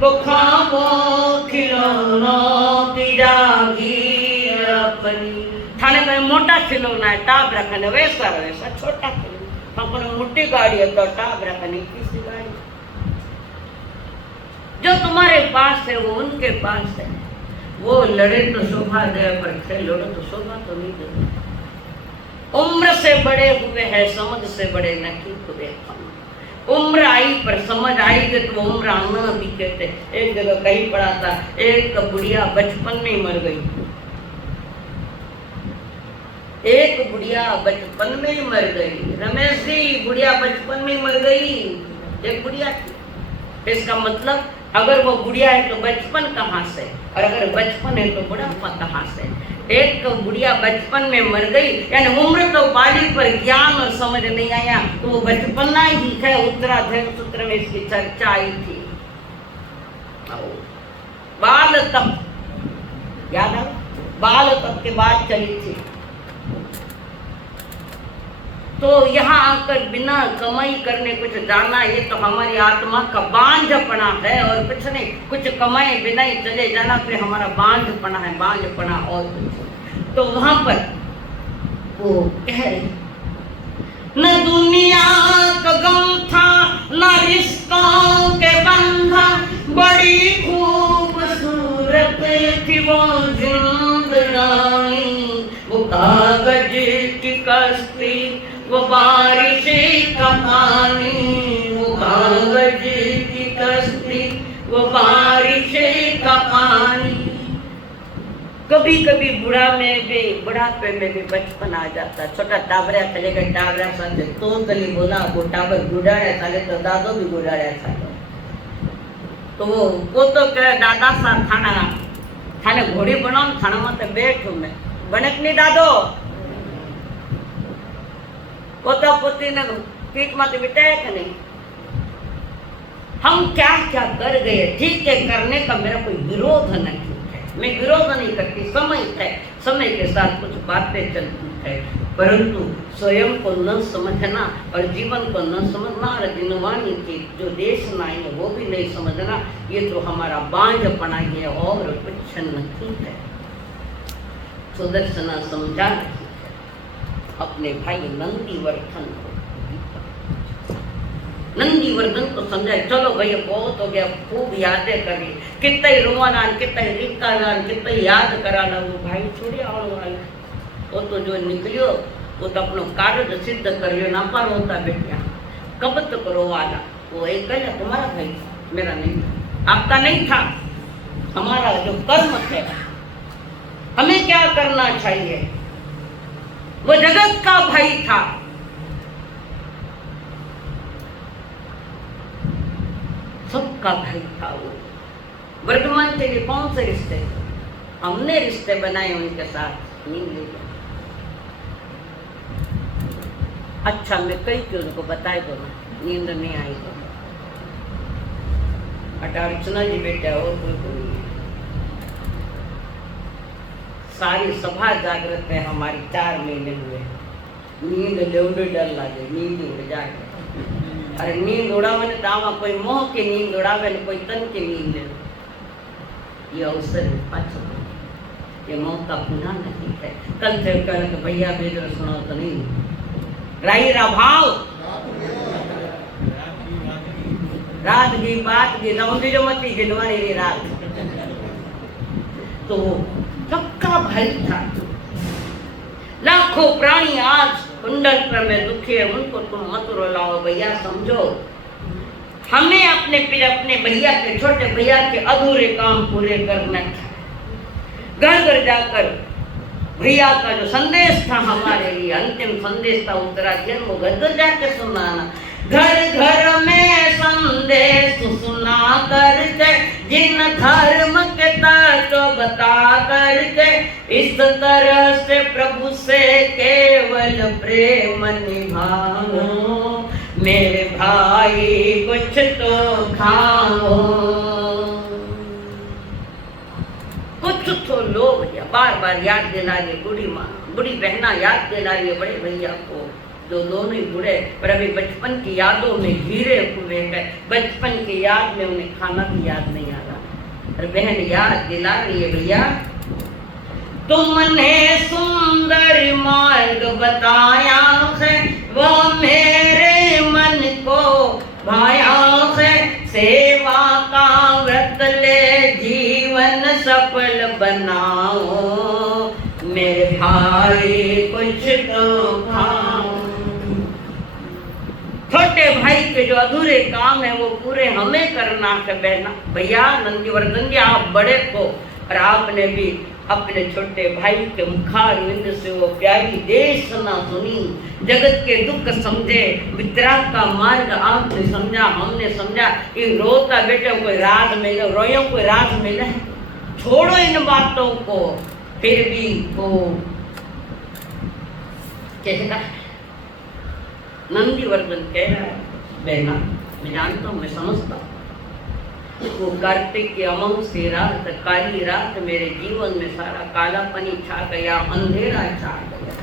वो ख्वाबों खिलौनों की जागीर अपनी। थाने का मोटा खिलौना है, टाप रखने वैसा वैसा छोटा खिलौना, अपनी मोटी गाड़ी है तो टाप रखने किसी गाड़ी जो तुम्हारे पास है वो उनके पास है। वो लड़े तो शोभा दे, पर खेलो तो शोभा तो नहीं दे। उम्र से बड़े हुए हैं, समझ से बड़े नहीं हुए हम। उम्र आई पर समझ आएगी तो उम्र आना भी कहते। एक जगह कहीं पड़ा था, एक बुढ़िया बचपन में ही मर गई। एक बुढ़िया बचपन में ही मर गई। रमेश जी, बुढ़िया बचपन में ही मर गई। एक बुढ़िया थी। इसका मतलब अगर वो बुढ़िया है तो बचपन कहाँ से, और अगर बचपन है तो बुढ़ापा कहाँ से। एक तो बुढ़िया बचपन में मर गई, यानी उम्र तो बाली पर ज्ञान और समझ नहीं आया, तो वो बचपना ही है। उत्तराधर्म सूत्र में इसकी चर्चा आई थी। बाल तप याद है, बाल तप के बाद चली थी। तो यहाँ आकर बिना कमाई करने कुछ जाना, ये तो हमारी आत्मा का बांझपना है और कुछ नहीं। कुछ कमाए बिना ही चले जाना फिर हमारा बांझपना है, बांझपना और कुछ। तो वहां पर वो कह रहे, न दुनिया का गम था न रिश्तों के बंधन, बड़ी खूबसूरत थी वो जिंदगानी। वो कागज की कश्ती, वो बारिश का पानी। वो कागज की कश्ती, वो बारिश का पानी। कभी कभी बुढ़ापे में भी बचपन आ जाता। छोटा टाबरा चलेगा, टाबरा साथ तो गली बोला वो टाबर गुडाड़ा चाले तो दादो भी गुडाड़ा चालो। तो वो तो कहे दादा सा थाना थाने घोड़ी बनाओ, थाना मत बैठू मैं बनक नहीं दादो। पोता पोती ने पीठ माते बिठाया कि नहीं। हम क्या क्या कर गए। ठीक है, करने का मेरा कोई विरोध नहीं है, मैं विरोध नहीं करती। समय है, समय के साथ कुछ बातें चलती है, परंतु स्वयं को न समझना और जीवन को न समझना और दिनवाणी की जो देशना है वो भी नहीं समझना, ये तो हमारा बांझपना है और कुछ नहीं है। सुदर्शना समझा अपने भाई नंदीवर्धन को। नंदीवर्धन को समझाए, चलो भैया बहुत हो गया, खूब यादें करी, कितना ही रोवाना, कितना ही रिकाना, कितना ही याद कराना। वो भाई छोड़े और वो तो जो निकलियो वो तो अपनो कार्य सिद्ध करियो, ना पर होता बेटिया कब तक रोवाना। वो एक है तुम्हारा भाई, मेरा नहीं था, आपका नहीं था। हमारा जो कर्म है, हमें क्या करना चाहिए। वो जगत का भाई था। सबका भाई था वो। वर्तमान के लिए कौन से रिश्ते, हमने रिश्ते बनाए उनके साथ, नींद ले गया। अच्छा मैं कई क्यों उनको बताए दो ना, नींद नहीं आई तो अर्चना जी बेटा और कोई नहीं। सारी सभा जागृत है हमारी, 4 महीने हुए। नींद लेवडे डर लगे, नींद उड़ जाए। अरे नींद उड़ावे तो आवा कोई मोह की नींद उड़ावे, कोई तन की नींद ले। ये अवसर पाछो, ये मौका पुनः नहीं है। कल थे कल के भैया बेदर सुनो तो नहीं राही रा भाव रात की बात की रौंदी जो मती गिनवानी री रात। तो सबका भाई था। लाखों प्राणी आज कुंडल पर में दुखी है, उनको तुम मत रुलाओ भैया, समझो हमें अपने भैया के, छोटे भैया के अधूरे काम पूरे करना था। घर घर जाकर भैया का जो संदेश था हमारे लिए, अंतिम संदेश था उत्तराखंड, वो घर घर जाके सुनाना। घर घर में संदेश सुना करके, जिन धर्म के तत्व बता करके, इस तरह से प्रभु से केवल प्रेम निभाओ। मेरे भाई कुछ तो खाओ। कुछ तो लोग बार बार याद दिला रही है, बूढ़ी माँ बूढ़ी बहना याद दिला रही है बड़े भैया को, जो दोनों ही बूढ़े पर अभी बचपन की यादों में घिरे हुए हैं। बचपन की याद में उन्हें खाना भी याद नहीं आ रहा। और बहन याद दिला रही है, भैया तुमने सुंदर मार्ग बताया है, वो मेरे मन को भाया है। सेवा का सफल बनाओ, मेरे भाई कुछ तो खाओ। छोटे भाई के जो अधूरे काम है वो पूरे हमें करना है बहना। भैया नंदीवर्धन जी, आप बड़े को और आपने भी अपने छोटे भाई के मुखारविंद से वो प्यारी देशना सुनी, जगत के दुख समझे, वितराग का मार्ग आपने समझा, हमने समझा। ये रोता बेटे कोई राज मिले, रोयो कोई राज मिले, छोड़ो इन बातों को। फिर भी वो कहता है, नंदीवर्धन कह रहा है, बहना मैं जानता हूँ, मैं समझता हूँ, वो कार्तिक की अमावस्या रात, काली रात मेरे जीवन में सारा कालापनी छा गया, अंधेरा छा गया।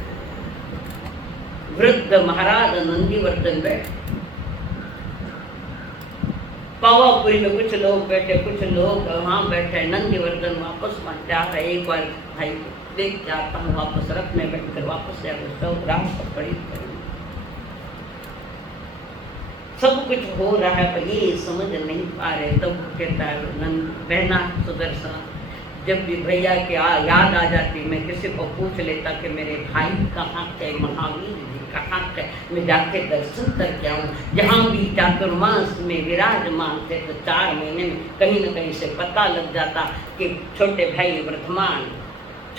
वृद्ध महाराज नंदीवर्धन बैठे, पावापुरी में कुछ लोग बैठे, कुछ लोग वहां बैठे। नंदीवर्धन वापस मत जा रहे, एक बार भाई देख जाता हूँ, वापस रथ में बैठकर वापस जाकर सब रात पड़ी। सब कुछ हो रहा है पर ये समझ नहीं पा रहे। तब कहता है बहना सुदर्शन, जब भी भैया के याद आ जाती, मैं किसी को पूछ लेता कि मेरे भाई कहाँ थे, महावीर जी कहाँ थे, मैं जाके दर्शन करके आऊँ। जहाँ भी चातुर्मास में विराजमान थे तो 4 महीने में कहीं न कहीं से पता लग जाता कि छोटे भाई वर्धमान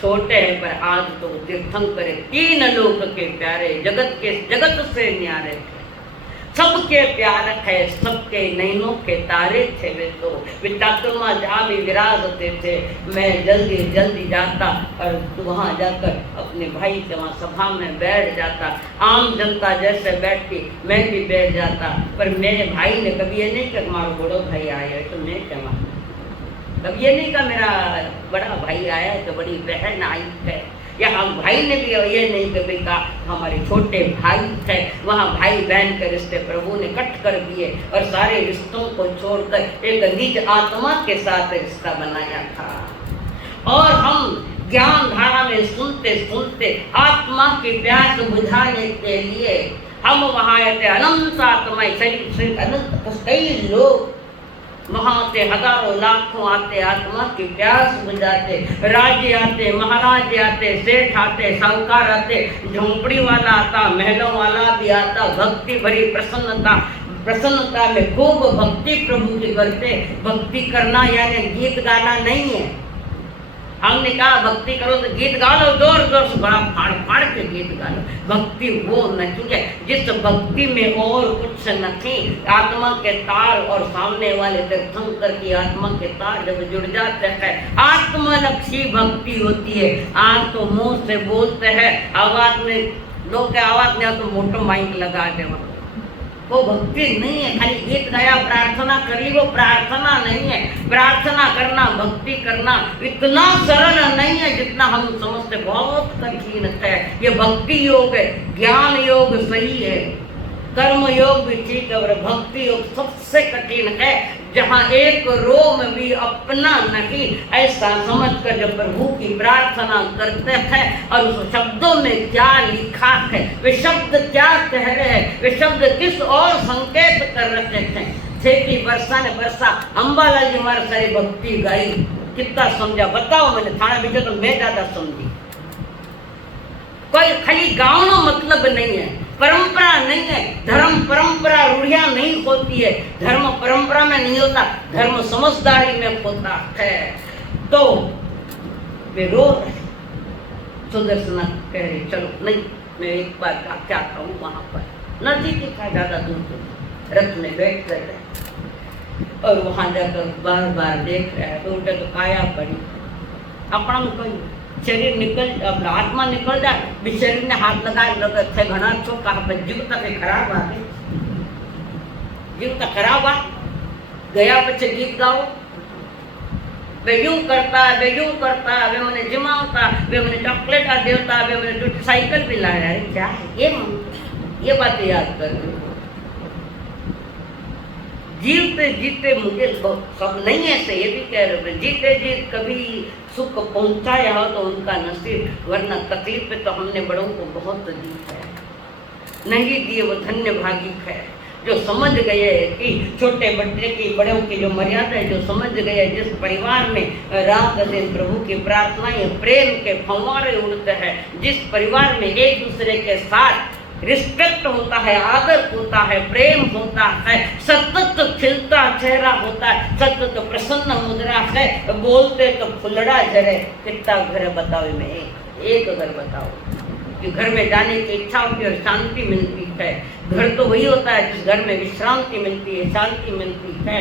छोटे हैं पर आज तो तीर्थंकर, 3 लोक के प्यारे, जगत से न्यारे थे, सबके प्यार है, सबके नैनों के तारे थे। वे तो चातुर्मा जहाँ भी विराजते थे, मैं जल्दी जल्दी जाता और वहाँ जाकर अपने भाई के वहाँ सभा में बैठ जाता। आम जनता जैसे बैठती मैं भी बैठ जाता, पर मेरे भाई ने कभी ये नहीं कहा मारो बड़ो भाई आया है तो मैं क्या, कभी ये नहीं कहा मेरा बड़ा भाई आया है तो बड़ी बहन आई है, या हम भाई ने भी ये नहीं कभी कहा हमारे छोटे भाई थे। वहाँ भाई बहन के रिश्ते प्रभु ने कट कर दिए और सारे रिश्तों को छोड़कर एक निज आत्मा के साथ रिश्ता बनाया था। और हम ज्ञान धारा में सुनते सुनते आत्मा की प्यास बुझाने के लिए हम वहाँ आए थे। अनंत आत्मा शरीर अनंत कई लोग वहाँ से हजारों लाखों आते, आत्मा की प्यास बुझाते। राज्य आते, महाराज आते, सेठ आते, साहूकार आते, झोंपड़ी वाला आता, महलों वाला भी आता। भक्ति भरी प्रसन्नता में खूब भक्ति प्रभु की करते। भक्ति करना यानी गीत गाना नहीं है। हमने कहा भक्ति करो तो गीत गा लो, जोर जोर से बड़ा फाड़ फाड़ के गीत गा लो। भक्ति वो नहीं है जिस भक्ति में और कुछ नहीं, आत्मा के तार और सामने वाले तीर्थंकर की आत्मा के तार जब जुड़ जाते हैं, आत्मलक्षी भक्ति होती है। आज तो मुंह से बोलते हैं, आवाज में लोग के आवाज में तो मोटो माइक लगा दे, वो भक्ति नहीं है। खाली गीत गाया, प्रार्थना करी, वो प्रार्थना नहीं है। प्रार्थना करना, भक्ति करना इतना सरल नहीं है जितना हम समझते, बहुत कठिन है। ये भक्ति योग है, ज्ञान योग सही है, कर्म योग भी ठीक है, और भक्ति योग सबसे कठिन है, जहाँ एक रोम भी अपना नहीं ऐसा समझकर जब प्रभु की प्रार्थना करते हैं और उस शब्दों में क्या लिखा है, वे शब्द क्या कह रहे हैं, वे शब्द किस और संकेत कर रहे हैं। खेती वर्षा ने वर्षा अम्बालाल जी हमारे सारी भक्ति गाई, कितना समझा बताओ। मैंने थाना बीचा तो मैं ज्यादा समझी। कोई खाली गाँव मतलब नहीं है, परंपरा नहीं है। धर्म परंपरा रूढ़ियां नहीं होती है, धर्म परंपरा में नहीं होता, धर्म समझदारी में होता है। तो वे रो रहे, सुदर्शन कह रहे चलो नहीं, मैं एक बार क्या कहूँ, वहां पर नजदीक था, ज्यादा दूर रथ में बैठ कर और वहां जाकर बार बार देख रहा है। तो उल्टे तो काया पड़ी, अपना में कोई शरीर निकल, अब आत्मा निकल जाए, शरीर ने हाथ लगाए लगे घना छो कहा जीव तक खराब आ गए, जीव तक खराब आ गया। पीछे गीत गाओ, वे यूं करता, वे यूं करता, वे मैंने जिमावता, वे मैंने चॉकलेट का देवता, वे मैंने साइकिल भी लाया है। क्या है ये बातें याद कर। जीते जीते मुझे सब नहीं ऐसे, ये भी कह रहे थे, जीते जीत कभी सुख पहुंचाया हो तो उनका नसीब, वरना तकलीफ पे तो हमने बड़ों को बहुत दी है, नहीं दिए वो धन्य भागी है। जो समझ गए कि छोटे बच्चे की बड़ों की जो मर्यादा है, जो समझ गए जिस परिवार में रात दिन प्रभु की प्रार्थनाएं प्रेम के फव्वारे उड़ते हैं, जिस परिवार में एक दूसरे के साथ रिस्पेक्ट होता है, आदर होता है, प्रेम होता है, सतत खिलता चेहरा होता है, सतत प्रसन्न मुद्रा है, बोलते तो फुलड़ा झरे, कितना घर बताओ में एक घर बताओ कि घर में जाने की इच्छा होती है और शांति मिलती है। घर तो वही होता है जिस घर में विश्रांति मिलती है, शांति मिलती है।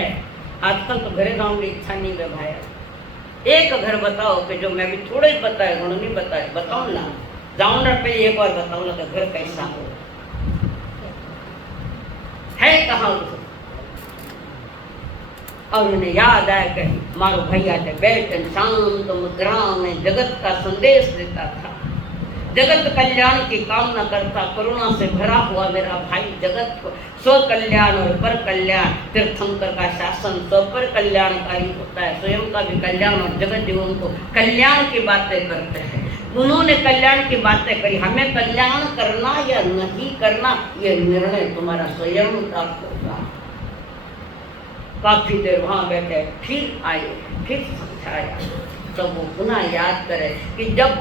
आजकल तो घरे गाँव की इच्छा नहीं है भाई। एक घर बताओ कि जो मैं भी थोड़े ही बताए, गुण नहीं बताए, बताओ ना, जाओ ना पे एक बार बताओ ना घर कैसा हो है कहाँ। और उन्हें याद आया कि मारो भैया थे बैठ शांत मुद्रा में जगत का संदेश देता था, जगत कल्याण की कामना करता, करुणा से भरा हुआ मेरा भाई जगत को स्व कल्याण और पर कल्याण। तीर्थंकर का शासन स्व पर कल्याणकारी होता है, स्वयं का भी कल्याण और जगत जीवन को कल्याण की बातें करते हैं। उन्होंने कल्याण की बातें करी, हमें कल्याण करना या नहीं करना ये निर्णय तुम्हारा स्वयं का होगा। काफी देर वहां बैठे, फिर आए, फिर समझाया, तब वो पुनः याद करे कि जब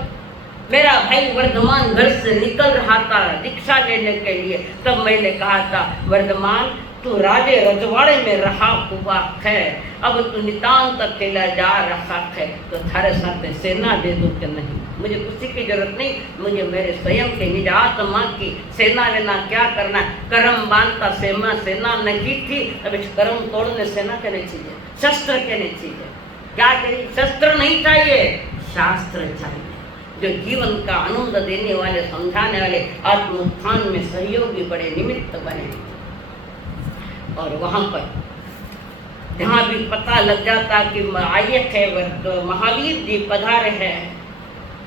मेरा भाई वर्धमान घर से निकल रहा था दीक्षा लेने के लिए, तब मैंने कहा था वर्धमान तू राजे रजवाड़े में रहा हुआ है, अब तू नितांत अकेला जा रहा है, तो थारे साथ सेना दे दो कि नहीं। मुझे किसी की जरूरत नहीं, मुझे मेरे स्वयं के निज आत्मा की सेना लेना क्या करना। कर्म बांधता सेना नहीं थी, अब इस कर्म तोड़ने सेना कहने चाहिए, शस्त्र कहने चाहिए। क्या करिए, शस्त्र नहीं चाहिए, शास्त्र चाहिए जो जीवन का आनंद देने वाले, समझाने वाले, आत्मोत्थान में सहयोगी बड़े निमित्त बने। और वहां पर जहाँ भी पता लग जाता कि आयत है तो महावीर जी पधारे हैं,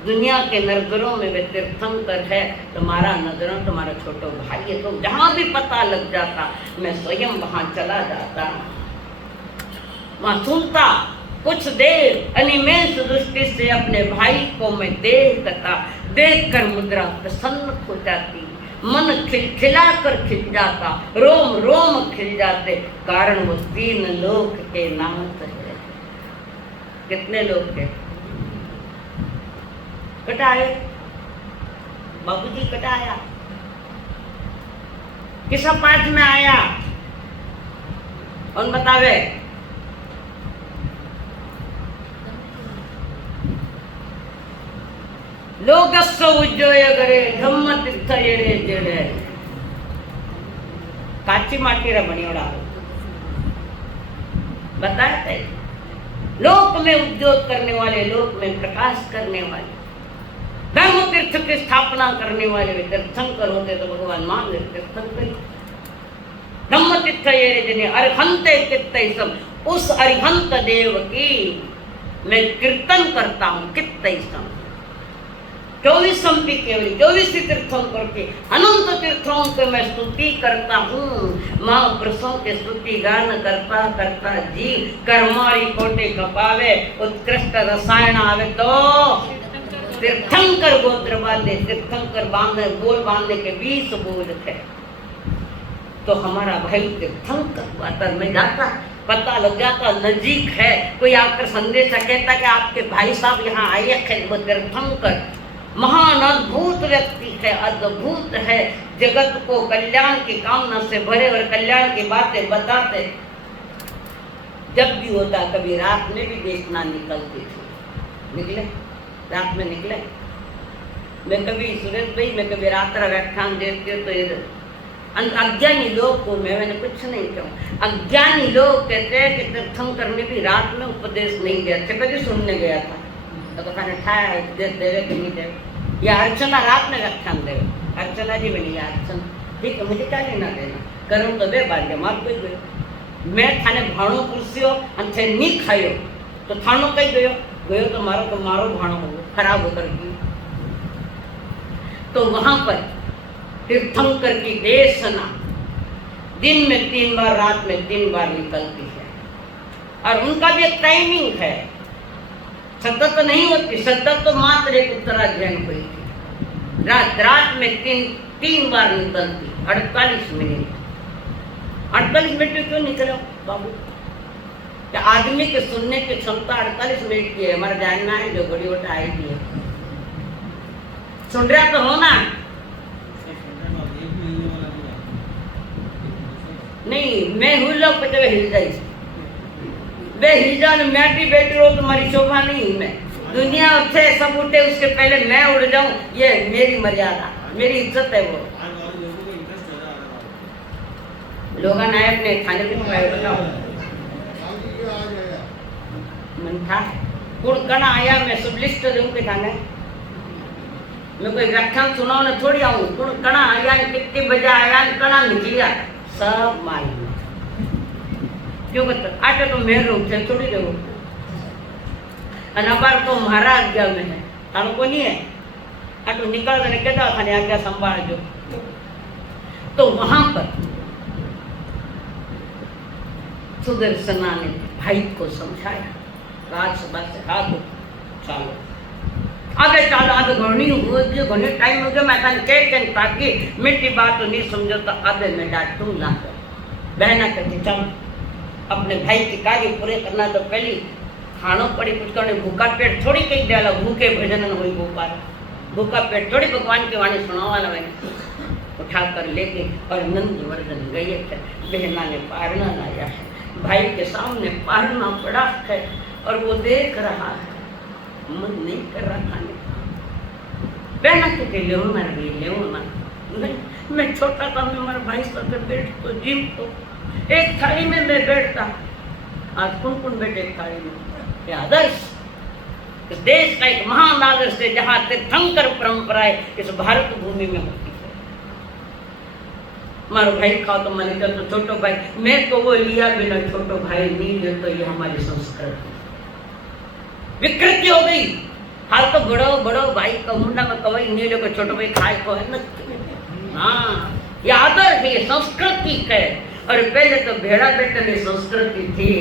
दुनिया के नजरों में वे तीर्थंकर है, तुम्हारा नजरों तुम्हारा छोटो भाई है, तो जहाँ भी पता लग जाता मैं स्वयं वहां चला जाता, वहां सुनता कुछ देर अनिमेष दृष्टि से अपने भाई को मैं देखता, देखकर मुद्रा प्रसन्न हो जाती, मन खिलखिला कर खिल जाता, रोम रोम खिल जाते, कारण वो 3 लोक के नाथ है। कितने लोग थे? कटाए बाबूजी, कटाया किस पाठ में आया और बतावे। लोकस्व उज्जोय करे धम्म तीर्थ येरे जेड़े काची माटी रा बनियोड़ा बताते, लोक में उद्योग करने वाले, लोक में प्रकाश करने वाले, धर्म तीर्थ की स्थापना करने वाले वे तीर्थंकर होते, तो भगवान मान ले तीर्थंकर। धम्म तीर्थ येरे जने अरहंते कित्ते सब, उस अरिहंत देव की मैं कीर्तन करता हूँ। कित्ते सब 24 भी केवल 24 तीर्थंकर के अनंत तीर्थों के मैं स्तुति करता हूँ। महापुरुषों के स्तुति गान करता करता जीव कर्मारी कोटि कपावे, उत्कृष्ट रसायन आवे तो तीर्थंकर गोत्र बांधे, तीर्थंकर बांधे, बोल बांधने के 20 बोल थे। तो हमारा भाई तीर्थंकर वातर में जाता, पता लग जाता नजीक है, कोई आकर संदेश कहता कि आपके भाई साहब यहाँ आए हैं, वो तीर्थंकर महान अद्भुत व्यक्ति है, अद्भुत है, जगत को कल्याण की कामना से भरे और कल्याण की बातें बताते। जब भी होता, कभी रात में भी देखना निकलती थी, निकले रात में निकले। मैं कभी सुरेश भाई, मैं कभी रात का व्याख्यान देती हूँ तो अज्ञानी लोग को मैंने कुछ नहीं कहा। अज्ञानी लोग कहते हैं कि तीर्थंकर ने भी रात में उपदेश नहीं दिया। कभी सुनने गया था तो कहने ठाया देवे कि नहीं देवे, या अर्चना रात में व्याख्यान देवे, अर्चना जी बनी अर्चना, ठीक है मुझे क्या लेना देना, करूँ तो दे बांधे मार कोई गयो, मैं थाने भाणो पूछ्यो અને તે ની ખાયો તો થાનો કઈ ગયો, गयो तो मारो भाणो हो खराब होकर गई। तो वहां पर तीर्थंकर की देशना दिन में 3 बार, रात में 3 बार निकलती है, और उनका भी एक टाइमिंग है, सतत नहीं होती। सतत तो मात्र एक उत्तराध्ययन हुई थी, रात में 3 बार निकलती, 48 मिनट। 48 मिनट क्यों निकले बाबू? क्या आदमी के सुनने की क्षमता 48 मिनट की है? हमारा जानना है जो बड़ी वोट आएगी है। सुन रहा तो हो ना? नहीं, मैं हुई लोग पे हिल जाई वे हिल जाओ। मैं भी बैठी रहो, तुम्हारी शोभा नहीं। मैं दुनिया उठे सब उठे उसके पहले मैं उड़ जाऊं, ये मेरी मर्यादा, मेरी इज्जत है। वो लोग आए अपने खाने पीने वाले बताओ मन था कौन कणा आया? मैं सब लिस्ट दूं के थाने मैं कोई व्याख्यान सुनाओ ना थोड़ी आऊं। कौन कणा आया, कितने बजे आया, कणा निकलिया, सब मालूम। क्यों बता आटे तो मेरे रूप से थोड़ी देव अनाबार तो मारा आज्ञा में है, थानो को नहीं है। आटो निकल कर कहता खाने आज्ञा संभाल जो। तो वहां पर सुदर्शना ने भाई को समझाया, राजसभा से हाथ चालो आगे चालो, आगे घनी हो गई, घनी टाइम हो गया। मैं कह ताकि मिट्टी बात तो नहीं समझो तो आधे में डांटू ना कर। बहना कहती चल अपने भाई के कार्य पूरे करना तो पहले खानो पड़ी कुछ करने। भूखा पेट थोड़ी कही डाला, भूखे भजन हुई गोपाल। भूखा पेट थोड़ी भगवान की वाणी सुनावाना मैंने उठा कर लेके और नंदवर्धन गए थे। बहना ने पारना लाया है, भाई के सामने पारना पड़ा है और वो देख रहा है, मन नहीं कर रहा खाने का। बहना कहते ले मैं छोटा था, मैं हमारे भाई साथ बैठ तो जिम तो एक थाली में मैं बैठता। आज कौन कौन बैठे एक थाली में? ये आदर्श इस देश का एक महान आदर्श है, जहाँ तीर्थंकर परंपराएं इस भारत भूमि में होती है। मारो भाई खाओ तो मैंने कहा तो छोटो भाई, मैं तो वो लिया बिना छोटो भाई नहीं ले, तो ये हमारी संस्कृति विकृति हो गई। हाल तो बड़ो बड़ो भाई का मुंडा में कवई नहीं ले, छोटो भाई खाए को है ना। हाँ ये आदर्श है, ये संस्कृति है। और पहले तो भेड़ा बेटन संस्कृति थी,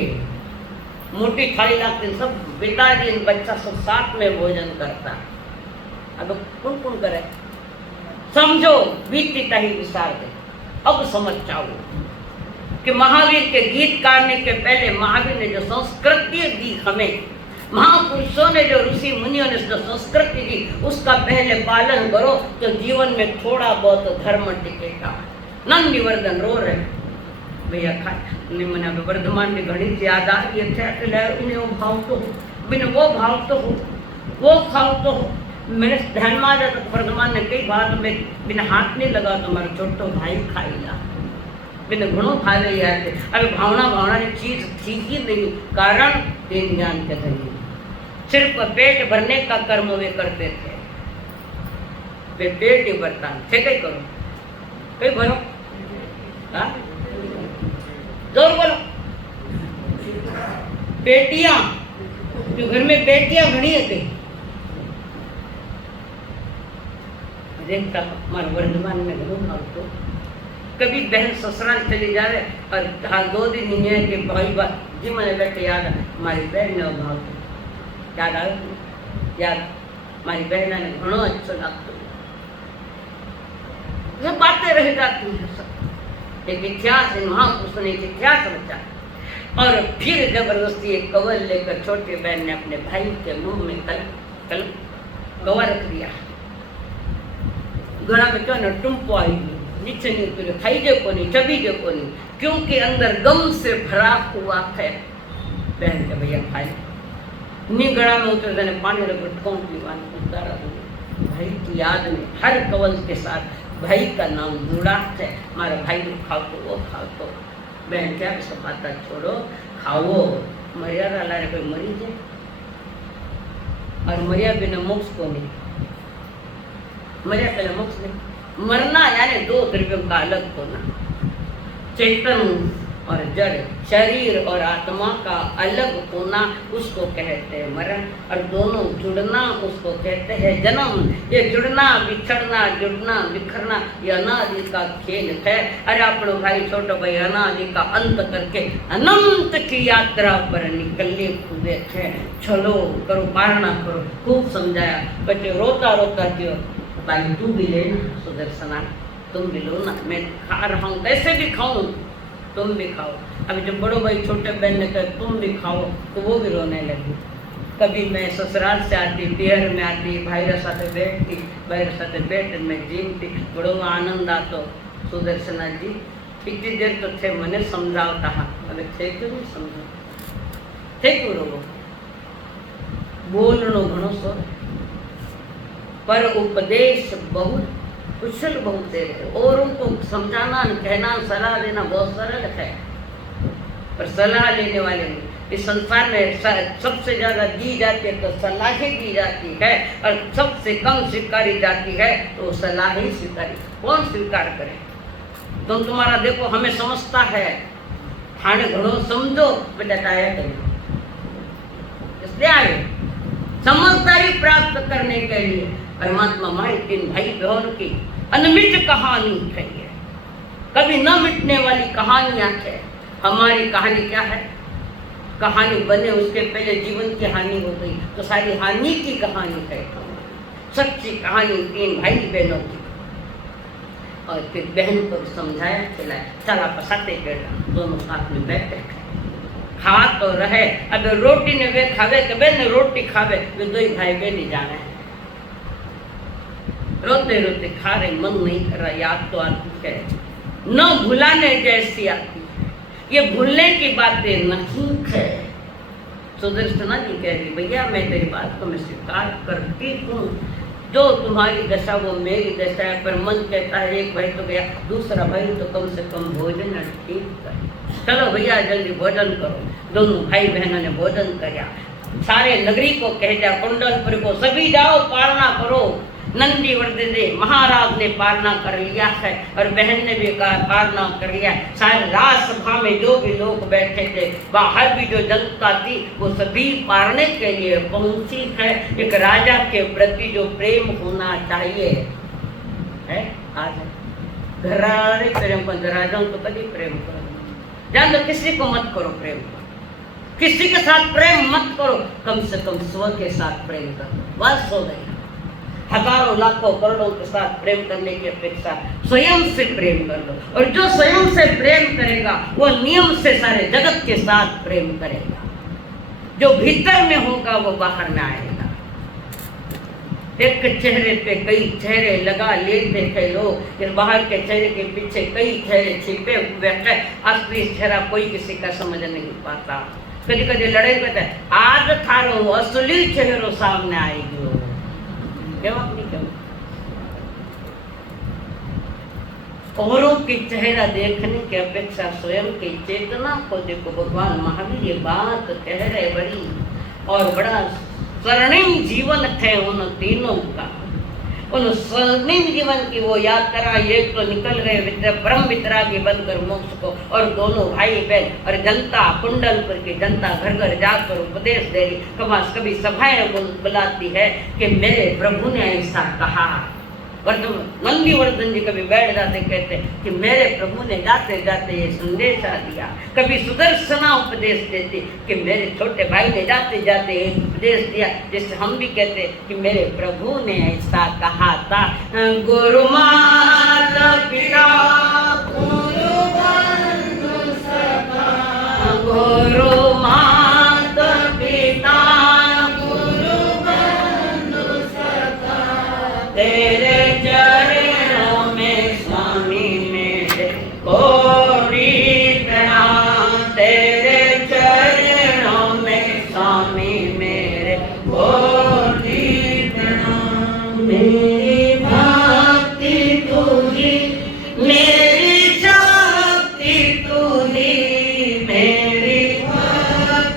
मोटी थाली लाते सब पिताजी बच्चा सब साथ में भोजन करता। अब कौन कौन करे? समझो बीती तही विसार दे। अब समझ जाओ कि महावीर के गीत गाने के पहले महावीर ने जो संस्कृति दी हमें, महापुरुषों ने जो ऋषि मुनियों ने जो संस्कृति दी, उसका पहले पालन करो तो जीवन में थोड़ा बहुत धर्म टिकेगा। नंदवर्धन रो रहे भैया खाए मैंने वर्धमान में घड़ी याद आ रही है, वो भाव तो हो बिना वो भाव तो हो, वो खाओ तो हो। मैंने ध्यान में आ जाता वर्धमान ने कई बार में बिना हाथ नहीं लगा तो हमारा छोटो भाई खाएगा बिना घणो खा रही है। अरे भावना भावना की चीज थी ही नहीं, कारण तीन ज्ञान के धनी सिर्फ पेट भरने का कर्म वे करते थे। वे पेट ही भरता थे, कहीं करो कहीं भरो, जोर बोलो। बेटियां जो घर में बेटियां घनी है देखता हमारे वर्धमान में घूम तो कभी बहन ससुराल चली जा रहे और हाँ 2 दिन नहीं है कि भाई बात जी मैंने बैठे याद हमारी बहन ने भाव याद आए याद हमारी बहना ने घणो अच्छा लगता सब बातें रह जाती हैं। सब एक इतिहास है, महापुरुषों ने एक इतिहास रचा और फिर जबरदस्ती एक कवर लेकर छोटे बहन ने अपने भाई के मुंह में कवर रख दिया। गला में क्यों न टुम्पो आई नीचे नहीं उतरे, खाई जे को नहीं, चबी जे को नहीं, क्योंकि अंदर गम से भरा हुआ है। बहन के भैया खाए नी गला में उतरे जाने पानी लगे ठोंक दीवान उतारा भाई की याद में हर कवल के साथ भाई का नाम जुड़ा है। हमारा भाई को खाओ तो वो खाओ तो बहन क्या सब बात छोड़ो खाओ। मर्यादा ला रहे कोई मरी जाए और मरिया बिना मोक्ष को नहीं, मरिया पहले मोक्ष नहीं। मरना यानी 2 द्रव्यों का अलग होना, चेतन और जड़, शरीर और आत्मा का अलग होना उसको कहते हैं मरण, और दोनों जुड़ना उसको कहते हैं जन्म। ये जुड़ना बिछड़ना जुड़ना बिखरना ये अनादि का खेल है। अरे अपनो भाई छोटो भाई अनादि का अंत करके अनंत की यात्रा पर निकलने खुदे थे। चलो करो पारणा करो, खूब समझाया। बच्चे रोता रोता क्यों भाई तू भी ले ना सुदर्शना, तुम भी लो ना, मैं खा रहा हूँ कैसे भी खाऊं तुम भी खाओ। अभी जब बड़ो भाई छोटे बहन ने कहा तुम भी खाओ तो वो भी रोने लगी। कभी मैं ससुराल से आती, बिहार में आती, भाई साथे बैठती, भाई साथे बैठ मैं जीमती, बड़ो आनंद आतो। सुदर्शना जी इतनी देर तो थे मैंने समझावता हाँ, अबे थे क्यों नहीं समझो, थे क्यों रोगो, बोलनो घणो सो पर उपदेश बहुत कुशल बहुत दे रहे, और उनको समझाना कहना सलाह देना बहुत सरल है, पर सलाह लेने वाले नहीं। इस संसार में सबसे ज्यादा दी जाती है तो सलाहें दी जाती है, और सबसे कम स्वीकारी जाती है तो सलाह ही स्वीकारी। कौन स्वीकार करे? तुम तुम्हारा देखो हमें समझता है, थाने घणो समझो बेटा टाया करो, इसलिए आए समझदारी प्राप्त करने के लिए। परमात्मा हमारी 3 भाई बहन की अनमित कहानी है, कभी न मिटने वाली कहानियां है। हमारी कहानी क्या है? कहानी बने उसके पहले जीवन की हानि हो गई, तो सारी हानि की कहानी है। सच्ची कहानी 3 भाई बहनों की। और फिर बहन को समझाया खिलाया, चला पसाते बेटा दोनों साथ में बैठे खा तो रहे। अब रोटी ने वे खावे के बहन रोटी खावे, वे 2 भाई बहन ही जाना है। रोते रोते खा रहे, मन नहीं कर रहा, याद तो आती है, न भुलाने जैसी आती है, ये भूलने की बातें नहीं है। सुदर्शना जी कह रही भैया मैं तेरी बात को मैं स्वीकार करती हूँ, जो तुम्हारी दशा वो मेरी दशा है, पर मन कहता है एक भाई तो गया, दूसरा भाई तो कम से कम भोजन ठीक कर। चलो भैया जल्दी भोजन करो। दोनों भाई बहनों ने भोजन किया, सारे नगरी को कह दिया, कुंडलपुर को सभी जाओ पालना करो। नंदी वर्दे महाराज ने पालना कर लिया है, और बहन ने भी पालना कर लिया। सारे राजसभा में जो भी लोग बैठे थे, बाहर भी जो जनता थी, वो सभी पालने के लिए पहुंची है। एक राजा के प्रति जो प्रेम होना चाहिए है, आज घराने प्रेम कर, राजाओं तो कभी प्रेम करो, जान दो किसी को मत करो प्रेम करो, किसी के साथ प्रेम मत करो, कम से कम स्व के साथ प्रेम करो, बस हो गई। हजारों लाखों करोड़ों के साथ प्रेम करने की अपेक्षा स्वयं से प्रेम कर लो, और जो स्वयं से प्रेम करेगा वो नियम से सारे जगत के साथ प्रेम करेगा। जो भीतर में होगा वो बाहर में आएगा। एक चेहरे पे कई चेहरे लगा लेते थे लोग, फिर बाहर के चेहरे के पीछे कई चेहरे छिपे हुए हैं। असली चेहरा कोई किसी का समझ नहीं पाता। कभी कभी लड़ाई करते हैं, आज थारो असली चेहरो सामने आएगी, औरों की चेहरा देखने की अपेक्षा स्वयं की चेतना को देखो। भगवान महावीर ये बात कह रहे बड़ी, और बड़ा स्वर्णिम जीवन है उन तीनों का। उन स्वर्णिम जीवन की वो यात्रा, एक तो निकल गए परम वितरागी बनकर मोक्ष को, और दोनों भाई बहन और जनता, कुंडलपुर की जनता घर घर जाकर उपदेश दे रही। कभी सभाएं बुलाती है कि मेरे प्रभु ने ऐसा कहा। नंदी वर्धन जी कभी बैठ जाते कहते कि मेरे प्रभु ने जाते जाते ये संदेशा दिया। कभी सुदर्शना उपदेश देती कि मेरे छोटे भाई ने जाते जाते एक उपदेश दिया, जिससे हम भी कहते कि मेरे प्रभु ने ऐसा कहा था। गुरु माता पिता गुरु बंधु सखा, गुरु माता पिता गुरु बंधु सखा, तेरे चरणों में स्वामी मेरे कोटि प्रणाम, तेरे चरणों में स्वामी मेरे कोटि प्रणाम। मेरी भक्ति तू ही, मेरी शक्ति तू ही, मेरी भक्ति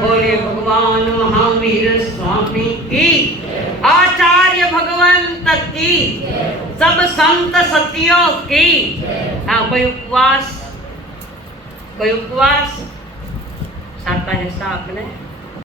बोले भगवान महावीर स्वामी की, आचार्य भगवंत की, सब संत सतियों की। हाँ, कोई उपवास साता है आपने